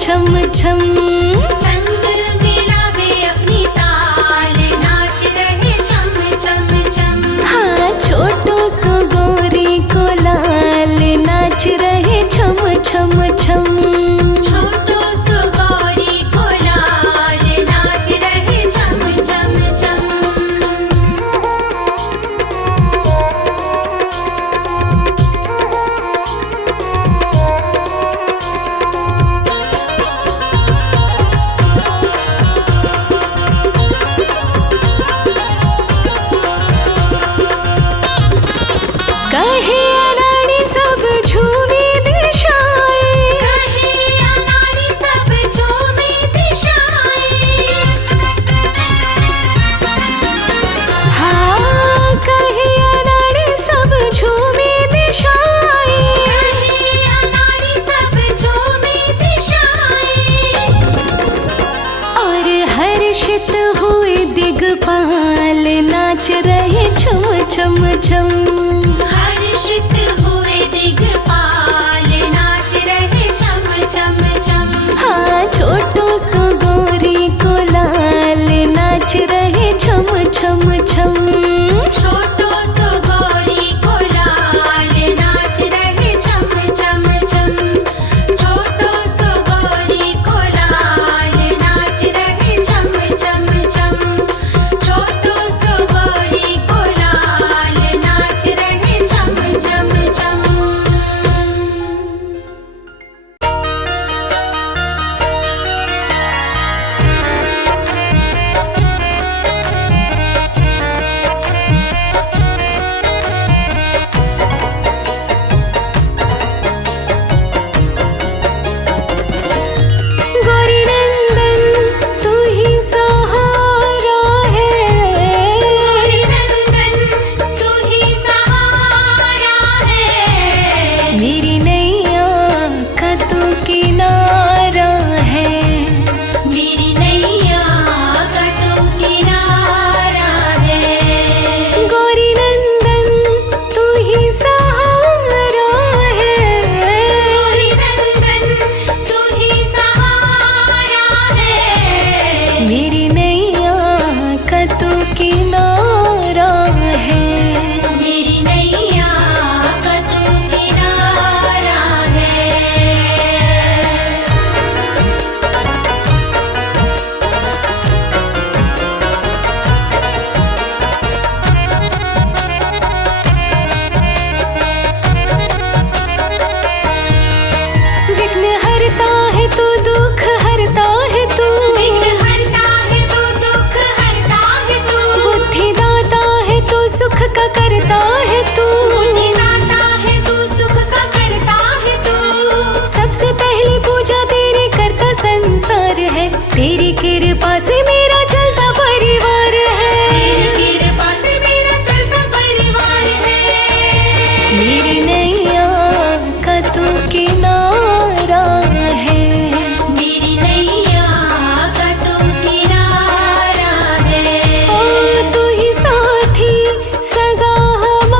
छम छम। संग मिलावे अपनी ताल, नाच रहे छम छम छम। हाँ छोटो सो गोरी को लाल, नाच रहे छम छम छम। छोटो सो गौरी को लाल, नाच रहे छम छम छम। कहे अनाड़ी सब झूमी दिशाएं, कहे अनाड़ी सब झूमी दिशाएं। हाँ कहे अनाड़ी सब झूमी दिशाएं। कहे अनाड़ी सब झूमी दिशाएं। और हर्षित हुए दिगपाल, नाच रहे छम छम छम। हर्षित हुए दिगपाल, नाच रहे छम छम छम। हाँ छोटो सो गोरी को लाल, नाच रहे छम छम छम। छोटो सो गौरी को लाल, नाच रहे छम छम छम। छोटो सो गौरी को लाल, नाच रहे छम छम छम। छोटो सो गौरी को लाल, नाच रहे छम छम छम। गौरी नंदन तू ही सहारा है, गौरी नंदन तू ही सहारा है। मेरी नैया का तू किनारा है। मेरी नैया का तू किनारा है। गौरी नंदन तू ही सहारा है। गौरी नंदन तू ही सहारा है। मेरी नैया का तू किनारा है। मेरी नैया का तू किनारा है। विघ्न हरता है तू, दुख हरता है तू। विघ्न हरता है तू, दुख हरता है तू। बुद्धि दाता है तू, सुख का करता है तू। बुद्धि दाता है तू, सुख का करता है तू। सबसे पहली पूजा तेरे करता संसार है। तेरी कृपा से मेरा चलता परिवार है। तेरी कृपा से मेरा चलता परिवार है। मेरी नैया का तू किनारा है। मेरी नैया का तू किनारा है। ओ तू ही साथी सगा हमारा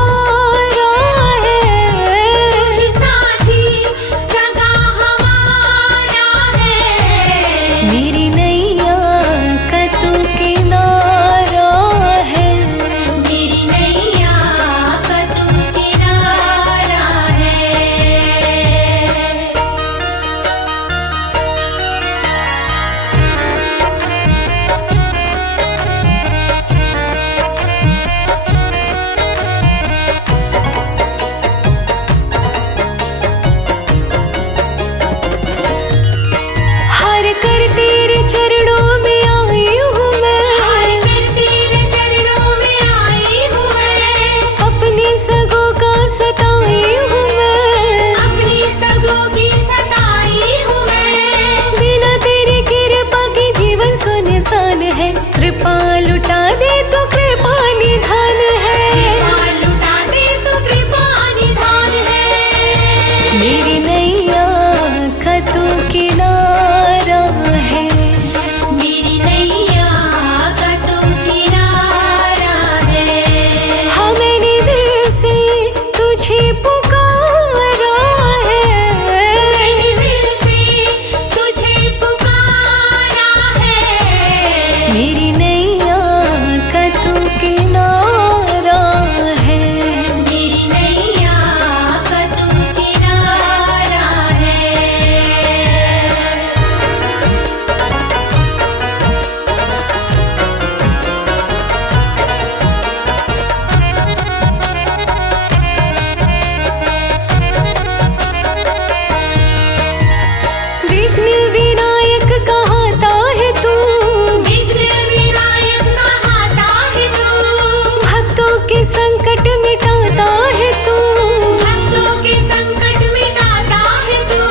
मिटाता है तू, भक्तों के संकट मिटाता है तू।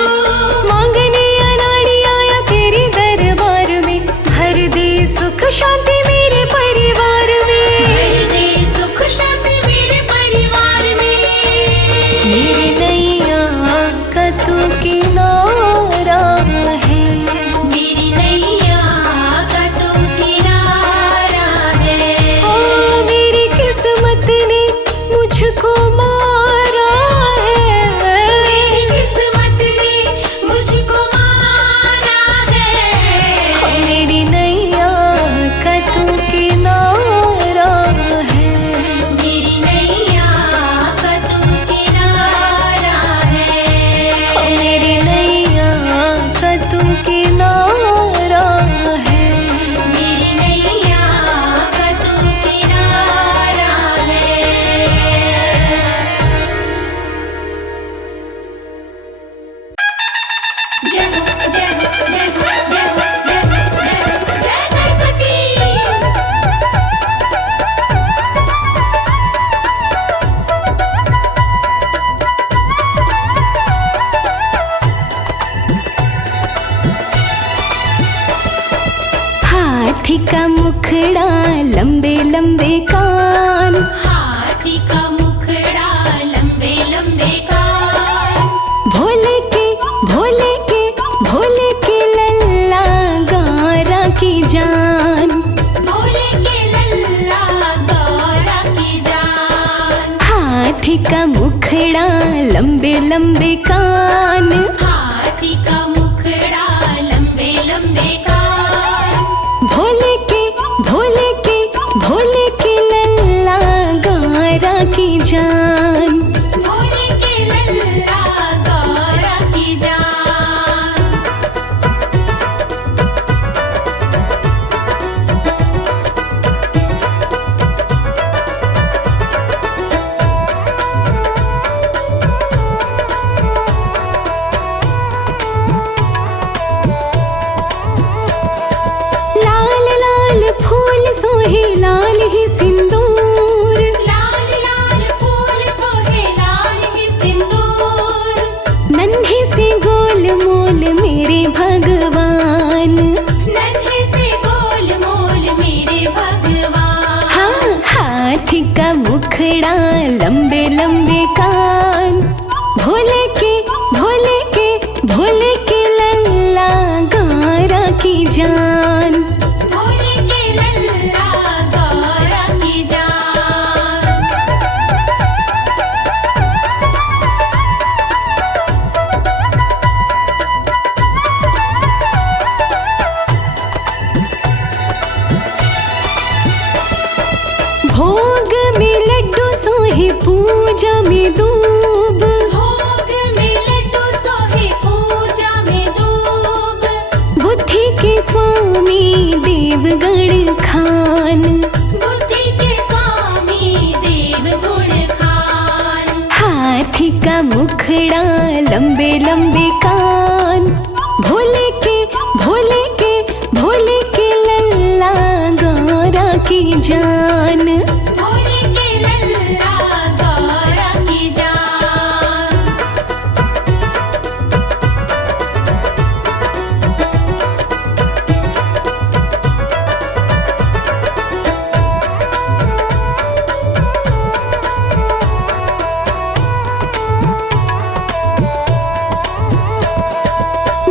मांगने अनाड़ी आया तेरे दरबार में, भर दे सुख शांति मेरे परिवार में। भर दे सुख शांति मेरे परिवार में। मेरी नैया का तू किनारा है, मेरी नैया का तू किनारा है। ओ मेरी किस्मत ने मुझको मारा है, मेरी किस्मत ने मुझको मारा है। ओ मेरी नैया का तू किनारा है। मेरी नैया का तू किनारा है। ओ मेरी नैया का तू किनारा है। मेरी नैया का तू किनारा है। जय हो जय हो जय हो जय हो जय हो जय हो जय गणपति। हाथी का मुखड़ा लंबे लंबे कान, हाथी का मुखड़ा लंबे लंबे कान। भोले के भोले के भोले के लल्ला गौरा की जान। भोले के लल्ला गौरा की जान। हाथी का मुखड़ा लंबे लंबे कान, हाथी का मुखड़ा लंबे लंबे कान। भोले के भोले के भोले के लल्ला गौरा की जान। भोले के लल्ला गौरा की जान। लाल लाल फूल सोहे लाल ही सिंदूर, लाल लाल फूल सोहे लाल ही सिंदूर। नन्हे से गोल मोल मेरे भगवान। नन्हे से गोल मोल मेरे भगवान। हाँ हाथी का मुखड़ा लंबे लंबे कान, भोले के भोले के भोले के लल्ला गौरा की जान। भोले के लल्ला गौरा की जान। भोग में लड्डू सोहे पूजा में दूब, भोग में लड्डू सोहे पूजा में दूब। बुद्धि के स्वामी देवगण खान। बुद्धि के स्वामी देव गुण खान। हाथी का मुखड़ा लंबे लंबे कान, भोले के भोले के भोले के लल्ला गौरा की जान। भोले के लल्ला गौरा की जान।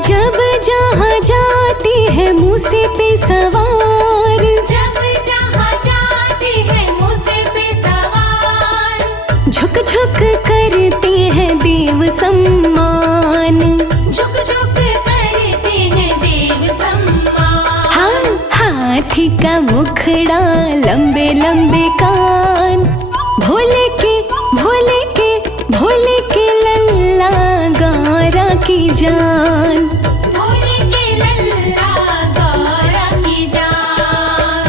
जब जहाँ जाते हैं मूसे पे सवार, जब जहाँ जाते हैं मूसे पे सवार। झुक झुक करते हैं देव सम्मान। झुक झुक करते हैं देव सम्मान। हाँ हाथी का मुखड़ा लंबे लंबे कान, भोले के भोले के भोले के लल्ला गौरा की जान। भोले के लल्ला गौरा की जान।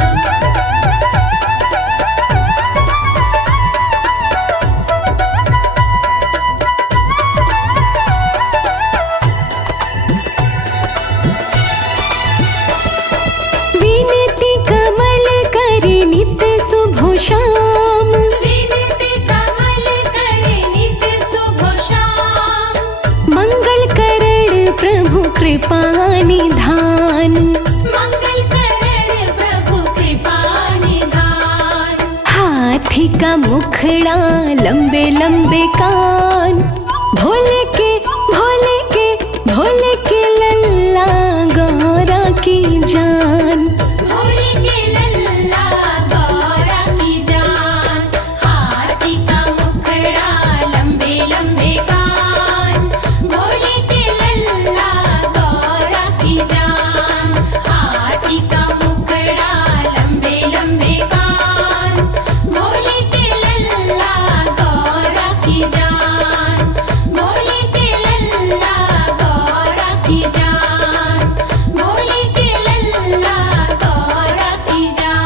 विनती कमल करे नित्य सुबह शाम, कृपा निधान। मंगल करण प्रभु कृपा निधान। हाथी का मुखड़ा लंबे लंबे कान, भोले के भोले के भोले के लल्ला गौरा की जान। भोले के लल्ला गौरा की जान। हाथी का मुखड़ा लंबे लंबे कान, भोले के लल्ला गौरा की जान। हाथी का मुखड़ा लंबे लंबे कान, भोले के लल्ला गौरा की जान। भोले के लल्ला गौरा की जान। भोले के लल्ला गौरा की जान।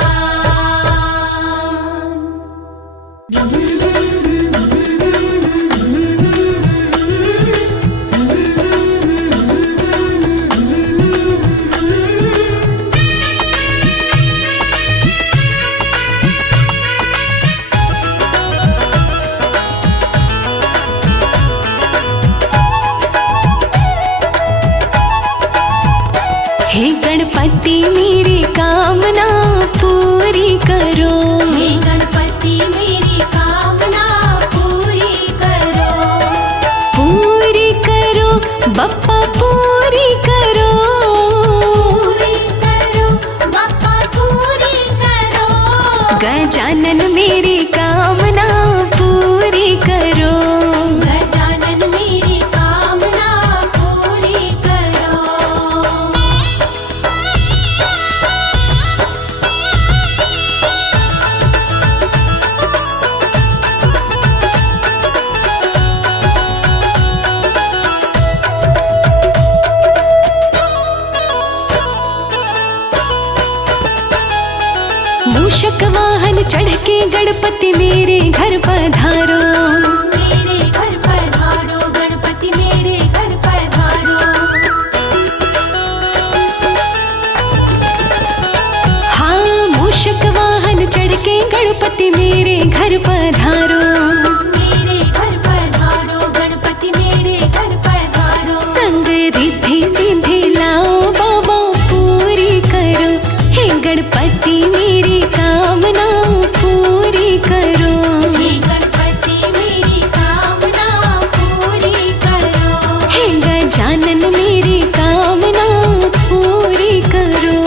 हे गणपति मेरी कामना पूरी करो। हे गणपति मेरी कामना पूरी करो। पूरी करो बप्पा पूरी करो। पूरी करो बापा पूरी करो। गजानन मेरी कामना पूरी करो। गजानन मेरी कामना पूरी करो। मूषक वाहन चढ़ के गणपति मेरे घर पधारो। मेरे घर पधारो गणपति मेरे घर पधारो। हाँ मूषक वाहन चढ़ के गणपति मेरे घर पधारो। मेरे घर पधारो गणपति मेरे घर पधारो। संग रिद्धि सिद्धि लाओ बाबा पूरी करो। हे गणपति मेरी कामना पूरी करो। हे गणपति मेरी कामना पूरी करो। हे गजानन मेरी कामना पूरी करो।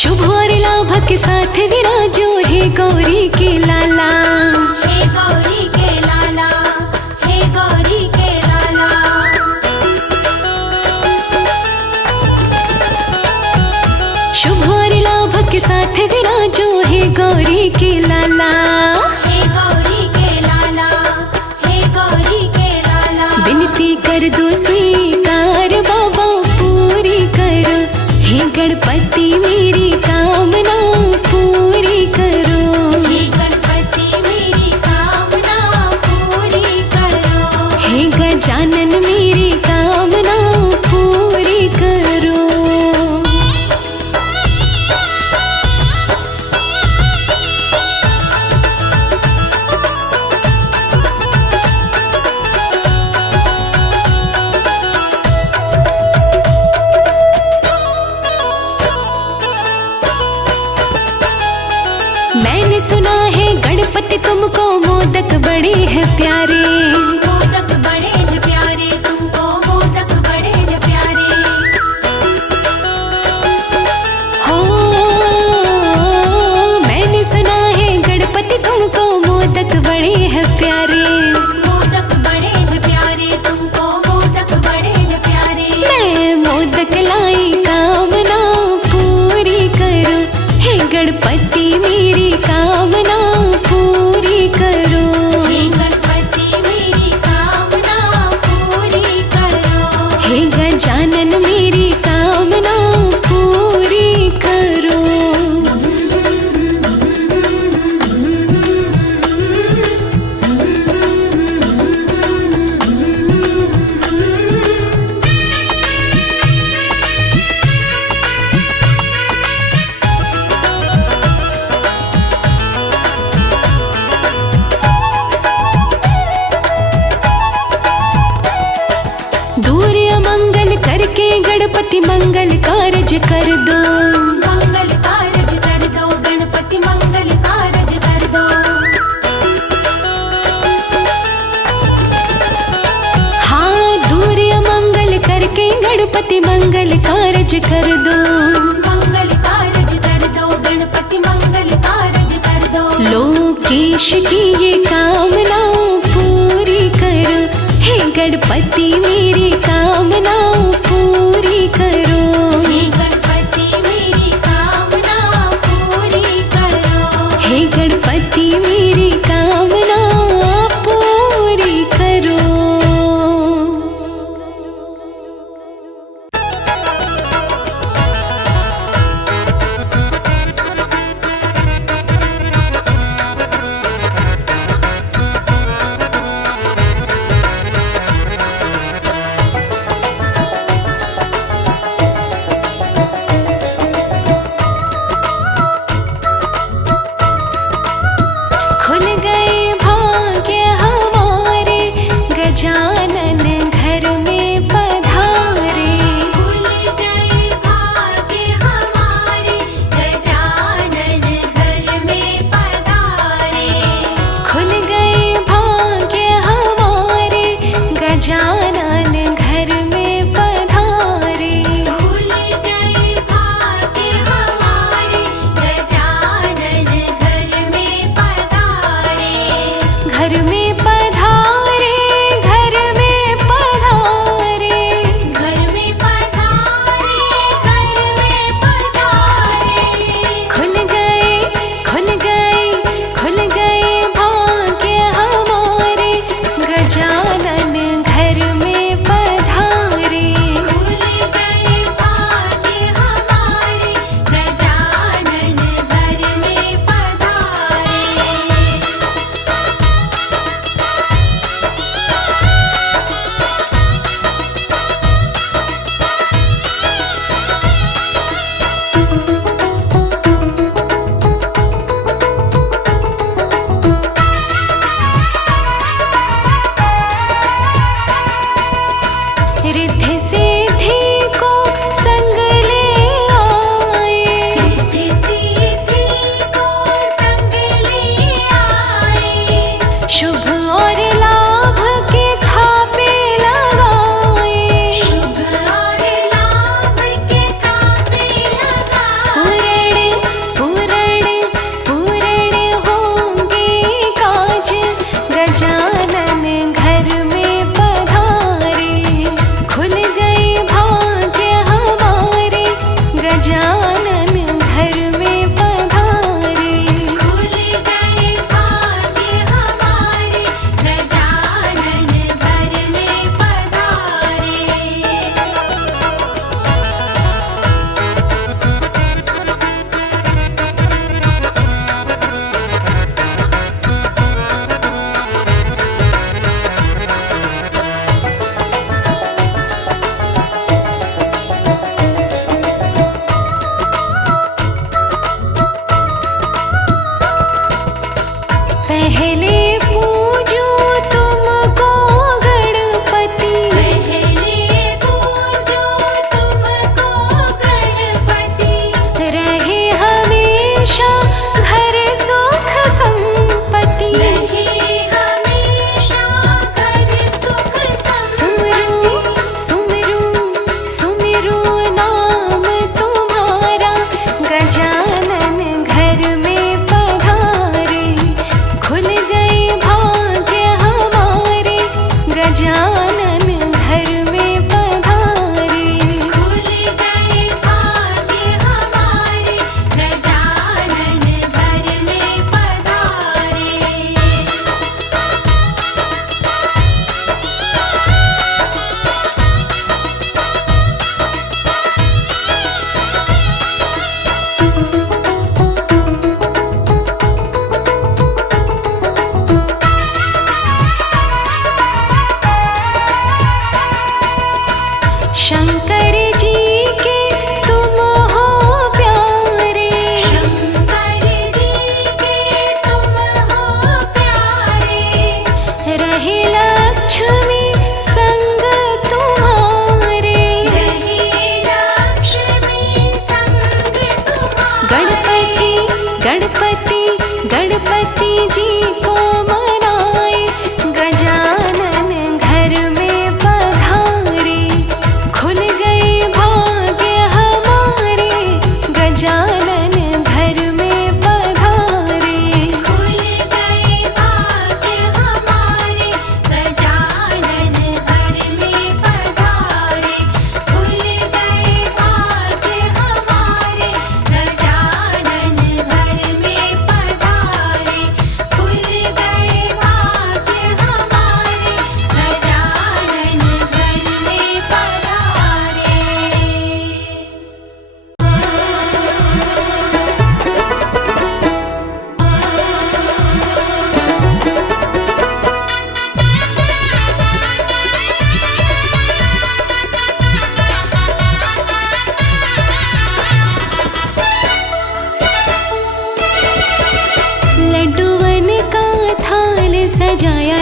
शुभ और लाभ के साथ विराजो हे गौरी के लाला। हे गौरी के लाला। हे गौरी के लाला। शुभ और लाभ के साथ विराजो हे गौरी के लाला। हे गौरी के लाला। हे गौरी के लाला। विनती कर दो स्वीकार बाबा पूरी करो। हे गणपति मेरी कामना पूरी करो। हे गणपति मेरी कामना पूरी करो। हे गजानन मेरी कामना पूरी करो। मैंने सुना है गणपति तुमको मोदक बड़े हैं प्यारे। मोदक बड़े हैं प्यारे तुमको। मोदक बड़े हैं प्यारे। हो मैंने सुना है गणपति तुमको मोदक बड़े हैं प्यारे। मोदक बड़े हैं प्यारे तुमको। मोदक बड़े हैं प्यारे। मैं मोदक लाई कामना पूरी करो। हे गणपति मेरी कामना पूरी करो। हे गणपति मेरी कामना पूरी करो। हे गजानन मेरी कामना पूरी करो। गणपति मंगल कारज कर दो, मंगल कारज कर दो, गणपति मंगल कारज कर दो। हाँ दूर अमंगल करके गणपति मंगल कारज कर दो, मंगल कारज कर दो, गणपति मंगल कारज कर दो। लोकेश की ये कामना पूरी करो, हे गणपति मेरी कामना पूरी करो। हे गणपति मेरी कामना पूरी करो, हे गणपति मेरी कामना पूरी करो।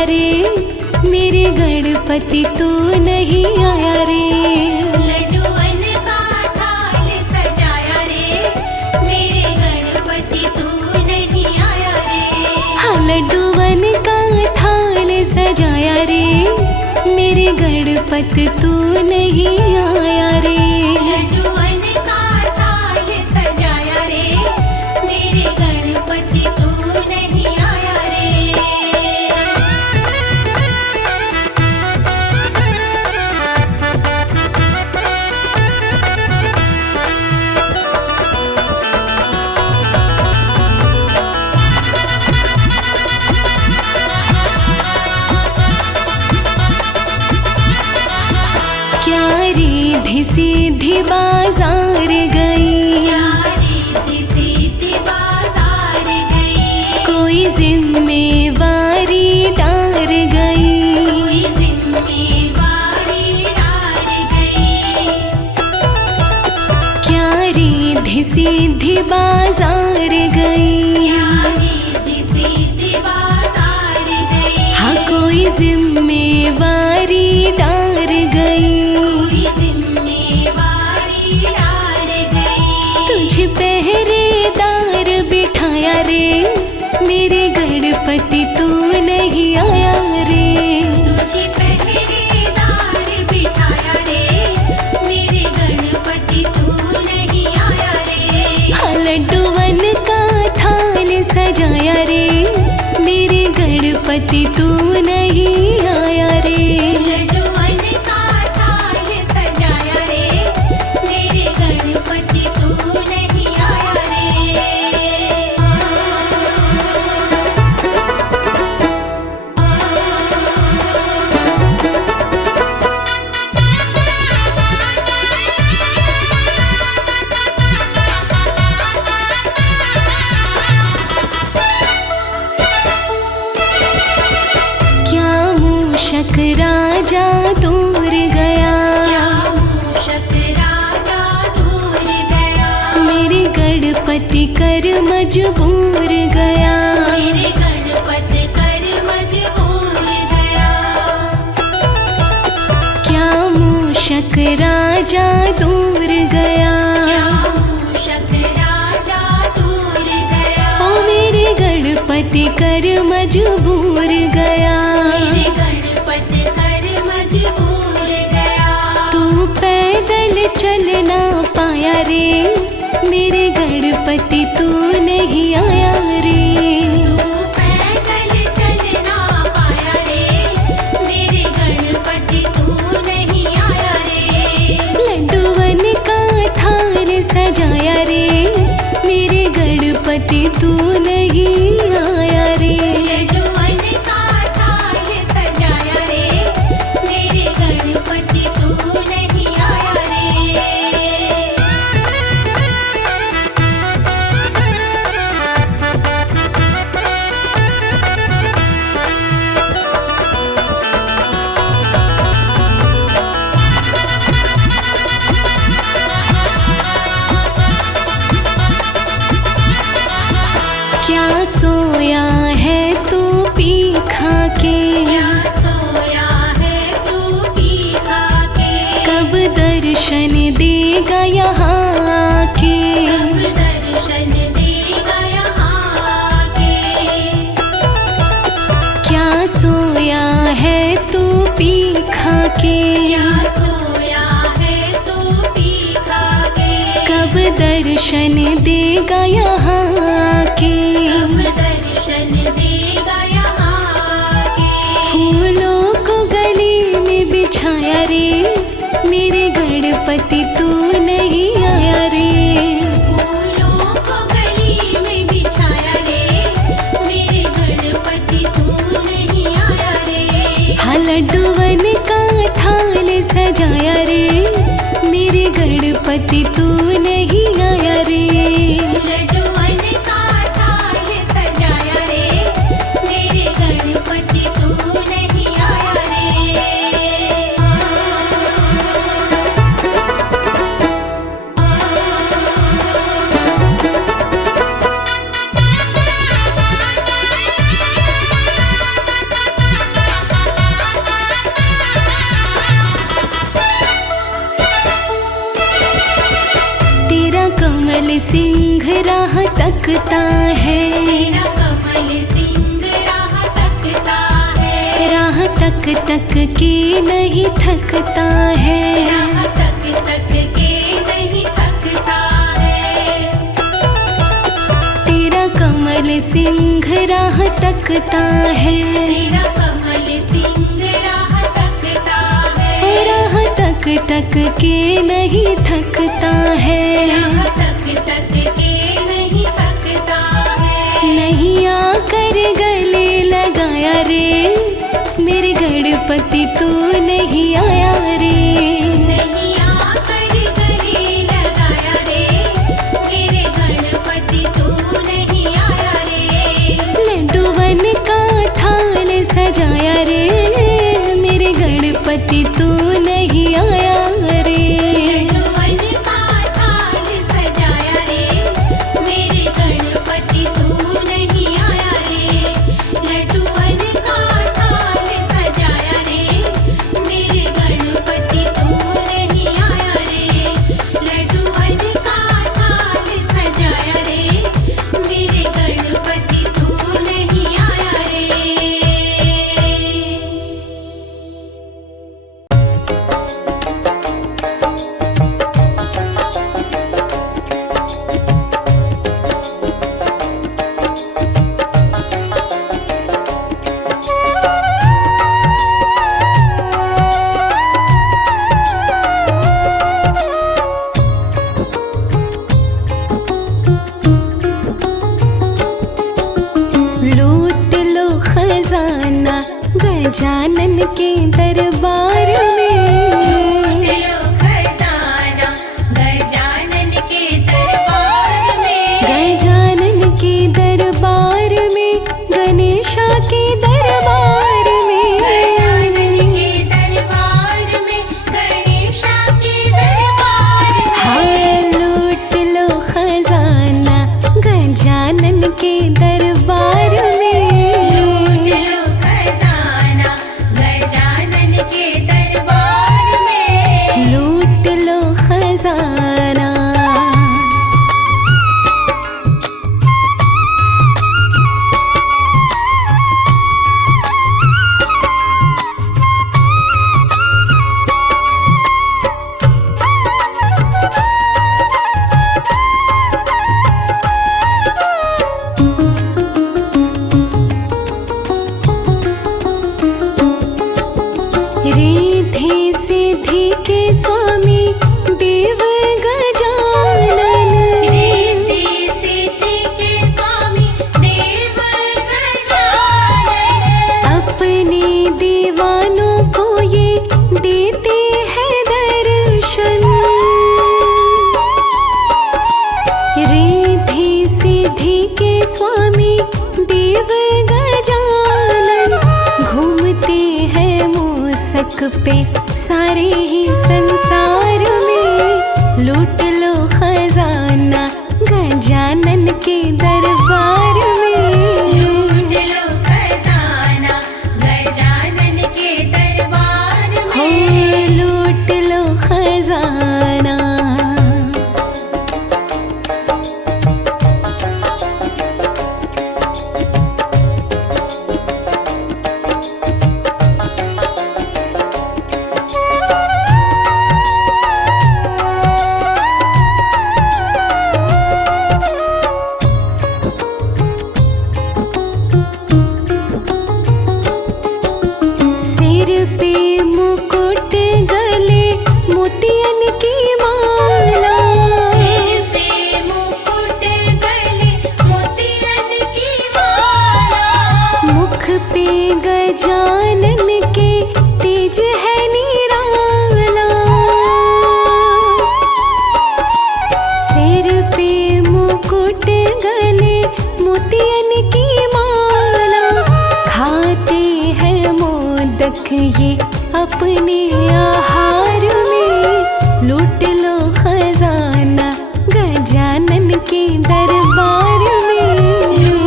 रे, मेरे गणपति तू नहीं आया रे। लड्डूवन का थाल सजाया रे, मेरे गणपति तू नहीं आया रे। हाँ लड्डूवन का थाल सजाया रे, मेरे गणपति तू नहीं आया रे। लड्डूवन का थाल सजाया रे, मेरे गणपति तू नहीं आया रे। क्या रिद्धि सिद्धि बाजार गई, रिद्धि सिद्धि बाजार गई, कोई जिम्मेवारी डार गई। कोई जिम्मेवारी डाल गई। क्या रिद्धि सिद्धि बाजार गई, रिद्धि सिद्धि बाजार गई, हाँ कोई जिम्मेवारी डार गई। कोई जिम्मेवारी डाल गई। तुझे पहरेदार बिठाया रे, मेरे गणपति तू नहीं आया रे। तुझे पहरेदार बिठाया रे, मेरे गणपति तू नहीं आया रे। हाँ लड्डूवन का थाल सजाया रे, मेरे गणपति तू नहीं आया रे। लड्डूवन का थाल सजाया रे, मेरे गणपति तू नहीं आया रे। क्या मूषक राजा दूर गया, मूषक राजा दूर गया, मेरे गणपति कर मजबूर गया। मेरे गणपति कर मजबूर गया। क्या मूषक राजा दूर गया, मूषक राजा दूर गया, ओ मेरे गणपति कर मजबूर गया। मेरे गणपति कर मजबूर गया। तू पैदल चल ना पाया रे, मेरे गणपति तू नहीं आया रे। तू पैदल चल ना पाया रे, मेरे गणपति तू नहीं आया रे। लड्डूवन का थाल सजाया रे, मेरे गणपति तू नहीं आया रे। लड्डूवन का थाल सजाया रे, मेरे गणपति तू नहीं आया रे। क्या सोया है तू पी खा के, क्या सोया है तू पी खा के, कब दर्शन देगा यहाँ आके। कब दर्शन देगा यहाँ के। क्या सोया है तू पी खा के, क्या सोया है तू पी खा के, कब दर्शन देगा यहाँ आके। कब दर्शन देगा यहाँ के। फूलों को गली में बिछाया रे, मेरे गणपति तू नहीं आया रे। फूलों को गली में बिछाया रे, मेरे गणपति तू नहीं आया रे। हाँ लड्डूवन का थाल सजाया रे, मेरे गणपति तू नहीं आया रे। लड्डूवन का थाल सजाया रे, मेरे गणपति तू नहीं आया रे। कमल सिंह राह तकता है, तेरा कमल सिंह राह तकता है, राह तक तक के नहीं थकता है। राह तक तक के नहीं थकता है। तेरा कमल सिंह राह तकता है, तेरा कमल सिंह राह तकता है, राह तक तक के नहीं थकता है। राह तक तक के नहीं थकता है। नहीं आकर गले लगाया रे, मेरे गणपति तू नहीं आया रे। नहीं आकर गले लगाया रे, मेरे गणपति तू नहीं आया रे। लड्डूवन का थाल सजाया रे, मेरे गणपति तू नहीं आया रे। लड्डूवन का थाल सजाया रे, मेरे गणपति तू नहीं आया रे। लड्डूवन का थाल सजाया रे, मेरे गणपति तू नहीं आया रे। लड्डूवन का थाल सजाया रे, मेरे गणपति तू नहीं आया रे। लूट लो खजाना गजानन के दरबार में, लो खजाना गजानन के दरबार में। गजानन के दरबार में, गणेशा के दरबार में। गजानन के दरबार में, गणेशा के दरबार में। हाँ लूट लो खजाना गजानन के दरबार में। लो खजाना गजानन के दरबार में। लूट लो खजाना। रिद्धि सिद्धि के स्वामी देव गजानन, रिद्धि सिद्धि के स्वामी देव गजानन। अपने दीवानों को ये देते हैं दर्शन। रिद्धि सिद्धि के स्वामी देव गजानन, घूमते हैं मूसक पे सारे ही संसार में। लूट लो खजाना गजानन के दरबार में। लो खजाना गजानन के दरबार हो में। लूट लो खजाना। सिर पे मुकुट गले मोतियन की माला, सिर पे मुकुट गले मोतियन की माला। मुख पे गजानन के तेज है निराला। सिर पे मुकुट गले मोतियन की माला, खाते हैं मोदक ये अपने आहार में। लूट लो खजाना गजानन के दरबार में। लो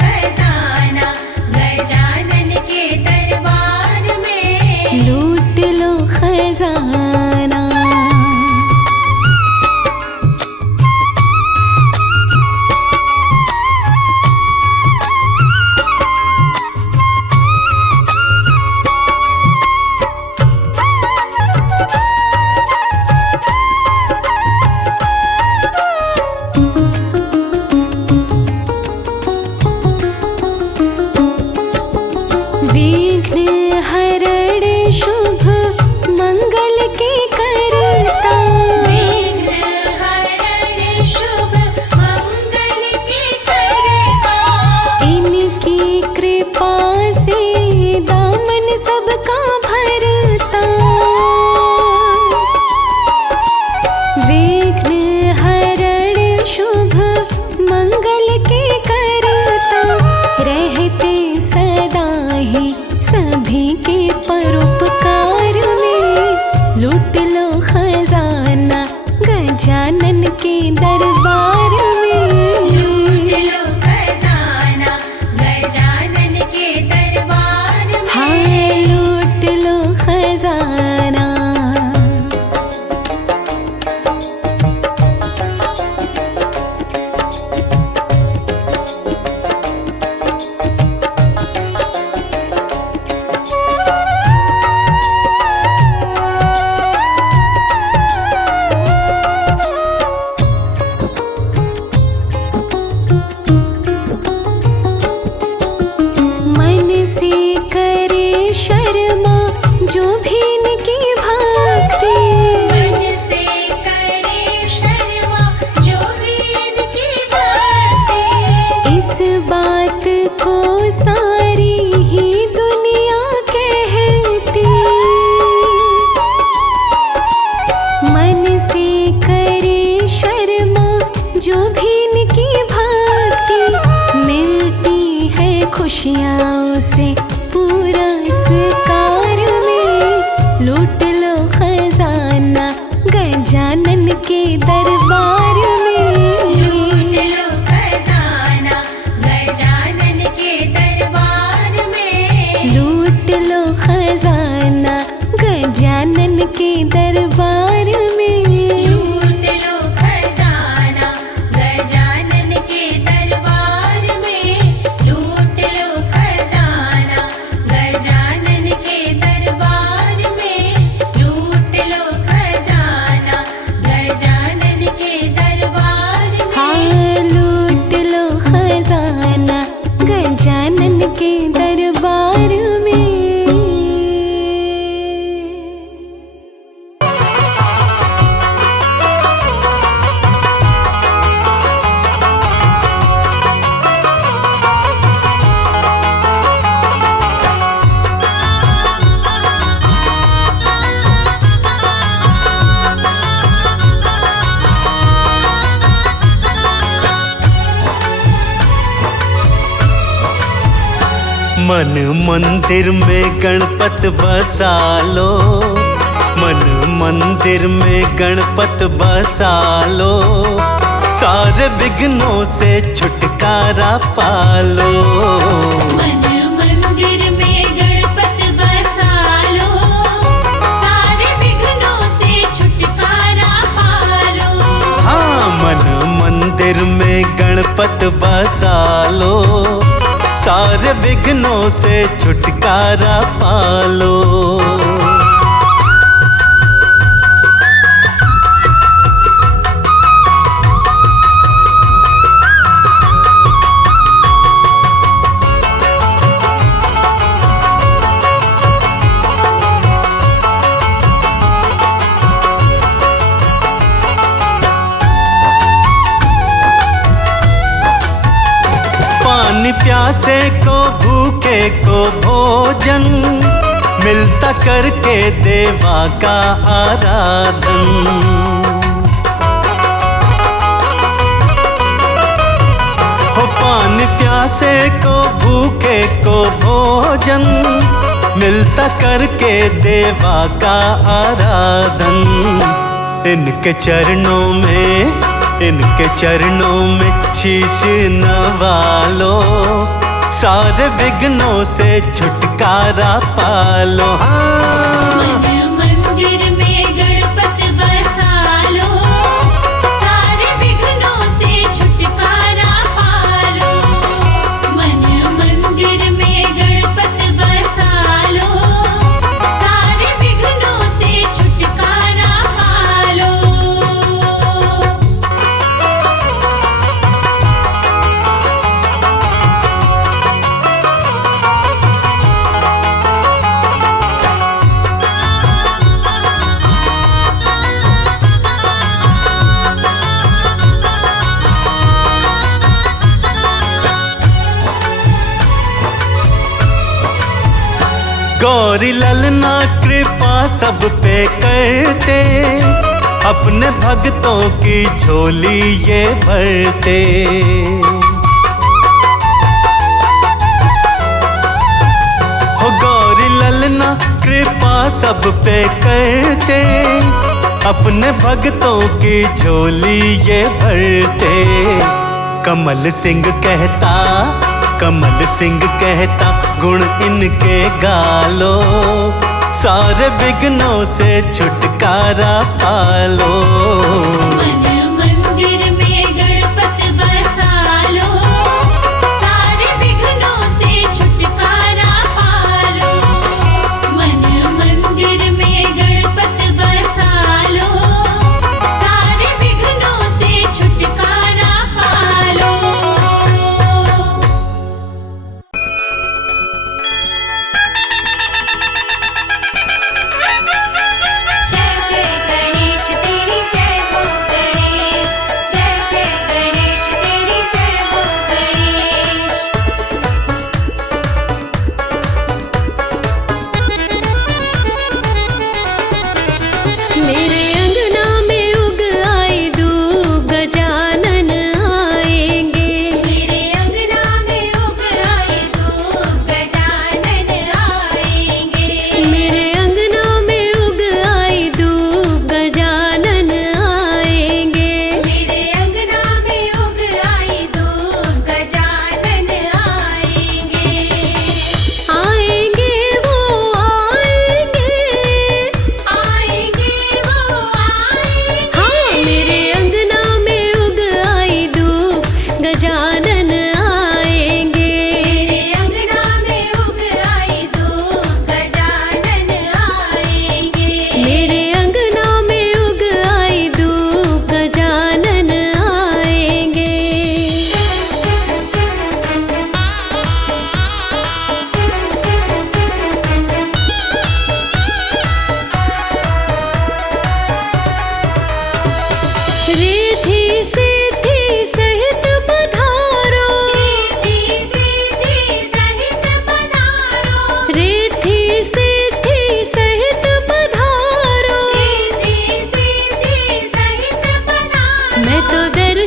खजाना गजानन के दरबार में। लूट लो खजाना। के दरबार में। लूट लो खजाना गजानन के दरबार में। लूट लो खजाना गजानन के दरबार में। लूट लो खजाना गजानन के दरबार में। लूट लो खजाना गजानन के दरबार में। लूट लो खजाना गजानन के दरबार में। हाँ, लूट लो खजाना गजानन के दरबार में। मन मंदिर में गणपत बसा लो, मन मंदिर में गणपत बसा लो, सारे विघ्नों से छुटकारा पालो। मन मंदिर में गणपत बसा लो, सारे विघ्नों से छुटकारा पालो। हाँ, मन मंदिर में गणपत बसा लो, सारे विघ्नों से छुटकारा पालो। पानी प्यासे को भूखे को भोजन मिलता करके देवा का आराधन। हो पानी प्यासे को भूखे को भोजन मिलता करके देवा का आराधन। इनके चरणों में शीश नवा लो, सारे विघ्नों से छुटकारा पालो। मन मंदिर में गणपत बसा लो, सारे विघ्नों से छुटकारा पालो। मन मंदिर में गणपत बसा लो, सारे विघ्नों से छुटकारा पालो। गौरी ललना कृपा सब पे करते, अपने भक्तों की झोली ये भरते। हो गौरी ललना कृपा सब पे करते, अपने भक्तों की झोली ये भरते। कमल सिंह कहता गुण इनके गालो, सारे विघ्नों से छुटकारा पालो। मन मंदिर में गणपत बसा लो, सारे विघ्नों से छुटकारा पालो। मन मंदिर में गणपत बसा लो, सारे विघ्नों से छुटकारा पालो। जय जय गणेश तेरी जय हो।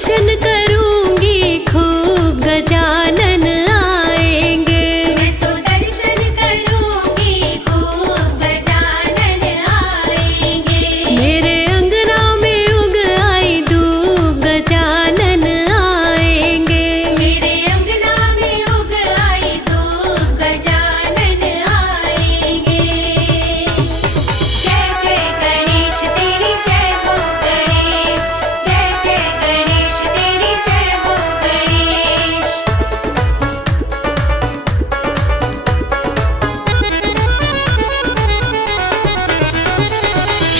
दर्शन करूंगी खूब गजानन आएंगे। मैं तो दर्शन करूंगी खूब गजानन आएंगे। मेरे अंगना में उग आई धूप गजानन आएंगे। मेरे अंगना में उग आई धूप गजानन आएंगे। जय जय गणेश तेरी जय हो गणेश, जय जय गणेश तेरी जय हो गणेश।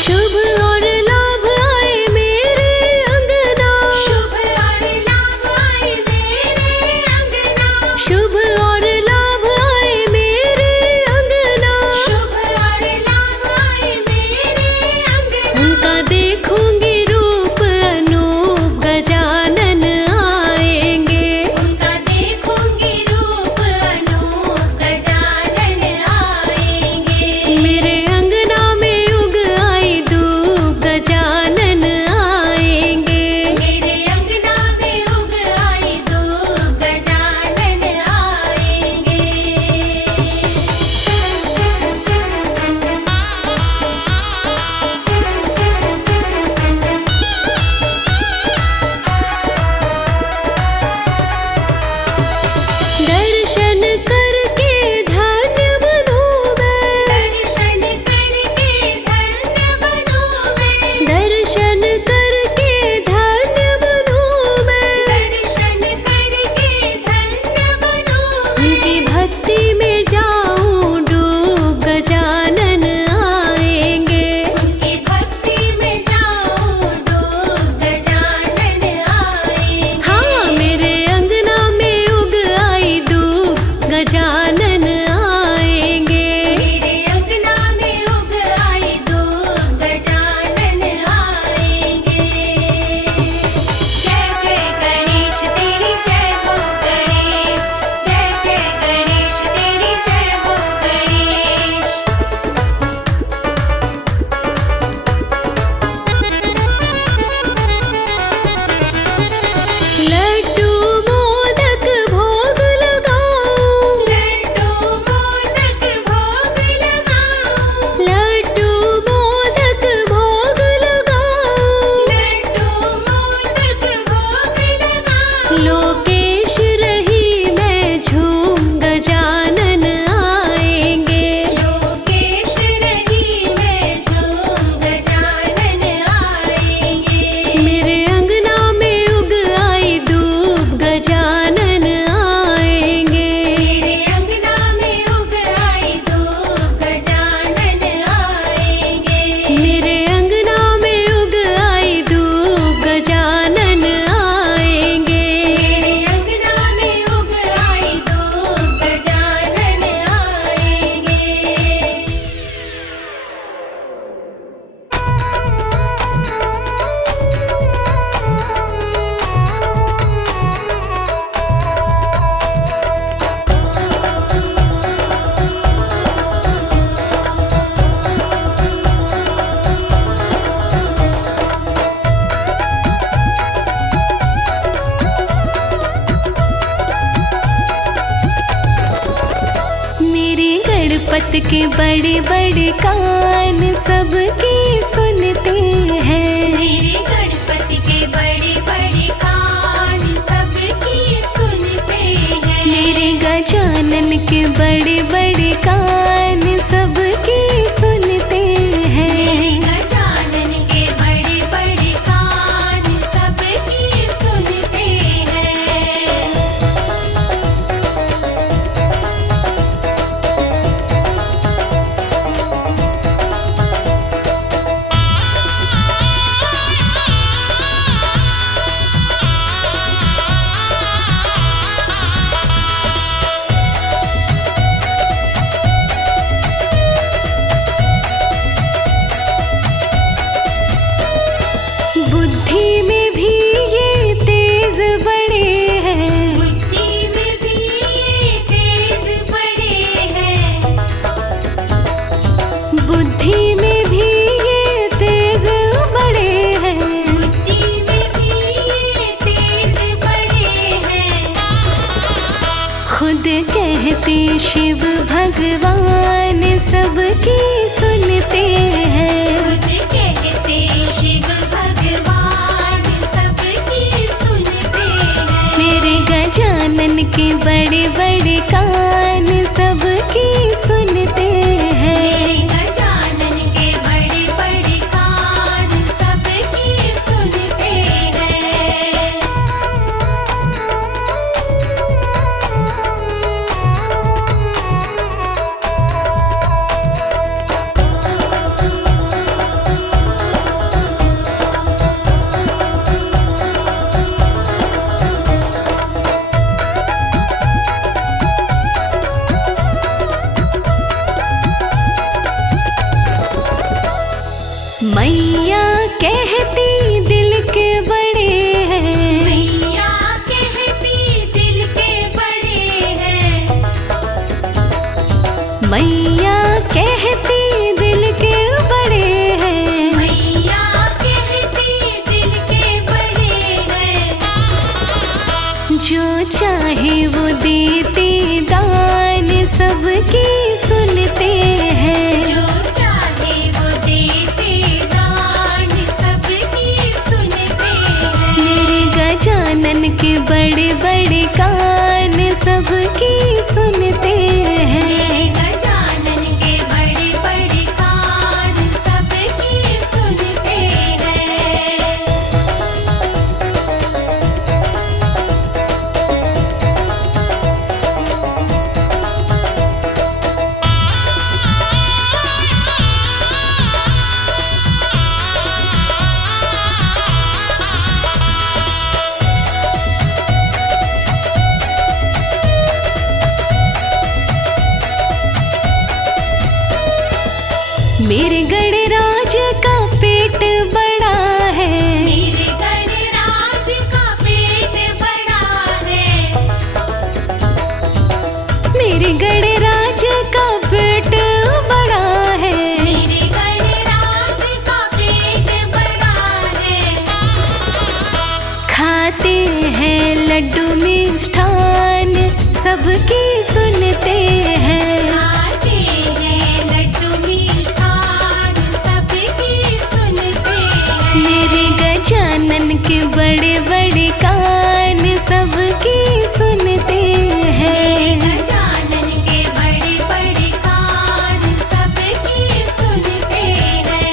शुभ और लाभ आए मेरे अंगना। शुभ और लाभ आए मेरे अंगना। शुभ और लाभ आए मेरे अंगना। शुभ और लाभ आए मेरे अंगना। उनका देखूंगी रूप अनूप गजानन आएंगे। उनका देखूंगी रूप अनूप गजानन आएंगे। मेरे अंगना में उग आई धूप गजानन आएंगे। मेरे अंगना में उग आई धूप गजानन आएंगे। दर्शन करके धन्य बनूं मैं। दर्शन करके धन्य बनूं मैं। दर्शन करके धन्य बनूं मैं। दर्शन करके धन्य बनूं मैं। उनकी भक्ति में जाऊं डूब गजानन आएंगे। उनकी भक्ति में जाऊं डूब गजानन आएंगे। हाँ मेरे अंगना में उग आई धूप गजानन आएंगे। मेरे अंगना में उग आई धूप गजानन आएंगे। जय जय गणेश तेरी जय हो गणेश, जय जय गणेश तेरी जय हो गणेश। लड्डू मोदक भोग लगाऊं। लड्डू मोदक भोग लगाऊं। लड्डू मोदक भोग लगाऊं। लड्डू मोदक भोग लगाऊं। लोकेश रही मैं झूम गजानन आएंगे। लोकेश रही मैं झूम गजानन आएंगे। मेरे अंगना में उग आई धूप गजानन आएंगे। मेरे अंगना में उग आई धूप गजानन आएंगे। मेरे अंगना में उग आई धूप गजानन आएंगे। मेरे अंगना में उग आई धूप गजानन आएंगे। मेरे गणपत के बड़े बड़े कान सबकी सुनते हैं। मेरे गणपति के बड़े बड़े कान सबकी सुनते हैं। मेरे गजानन के बड़े बड़े कान सबकी सुनते हैं। गजानन के बड़े बड़े कान सबकी सुनते हैं। गजानन के बड़े बड़े कान सबकी सुनते हैं। गजानन के बड़े बड़े कान सबकी सुनते हैं। मैया कहती दिल के बड़े हैं। मैया कहती दिल के बड़े हैं। मैया कहती दिल के बड़े हैं। मैया कहती दिल के बड़े हैं। जो चाहे वो देते दान सबकी सुनते हैं। जो चाहे वो देते दान सबकी सुनते हैं। मेरे गजानन के बड़े बड़े कान सबकी सुनते हैं। गजानन के बड़े बड़े कान सबकी सुनते हैं। मेरे गणराज का पेट बड़ा है। मेरे गणराज का पेट बड़ा है। मेरे गणराज का पेट बड़ा है। मेरे गणराज का पेट बड़ा है। खाते हैं लड्डू मिष्ठान सबकी सुनते हैं। खाते हैं लड्डू मिष्ठान सबकी सुनते हैं। मेरे गजानन के बड़े बड़े कान सबकी सुनते हैं। गजानन के बड़े बड़े कान सबकी सुनते हैं।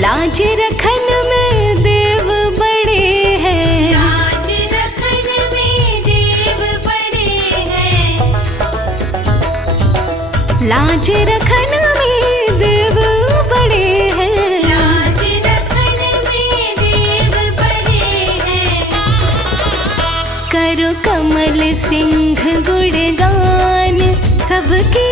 लाज रखन में देव बड़े हैं। लाज रखन में देव बड़े हैं। लाज रखन में देव बड़े हैं। लाज रखन में देव बड़े हैं। करो कमल सिंह गुणगान सबकी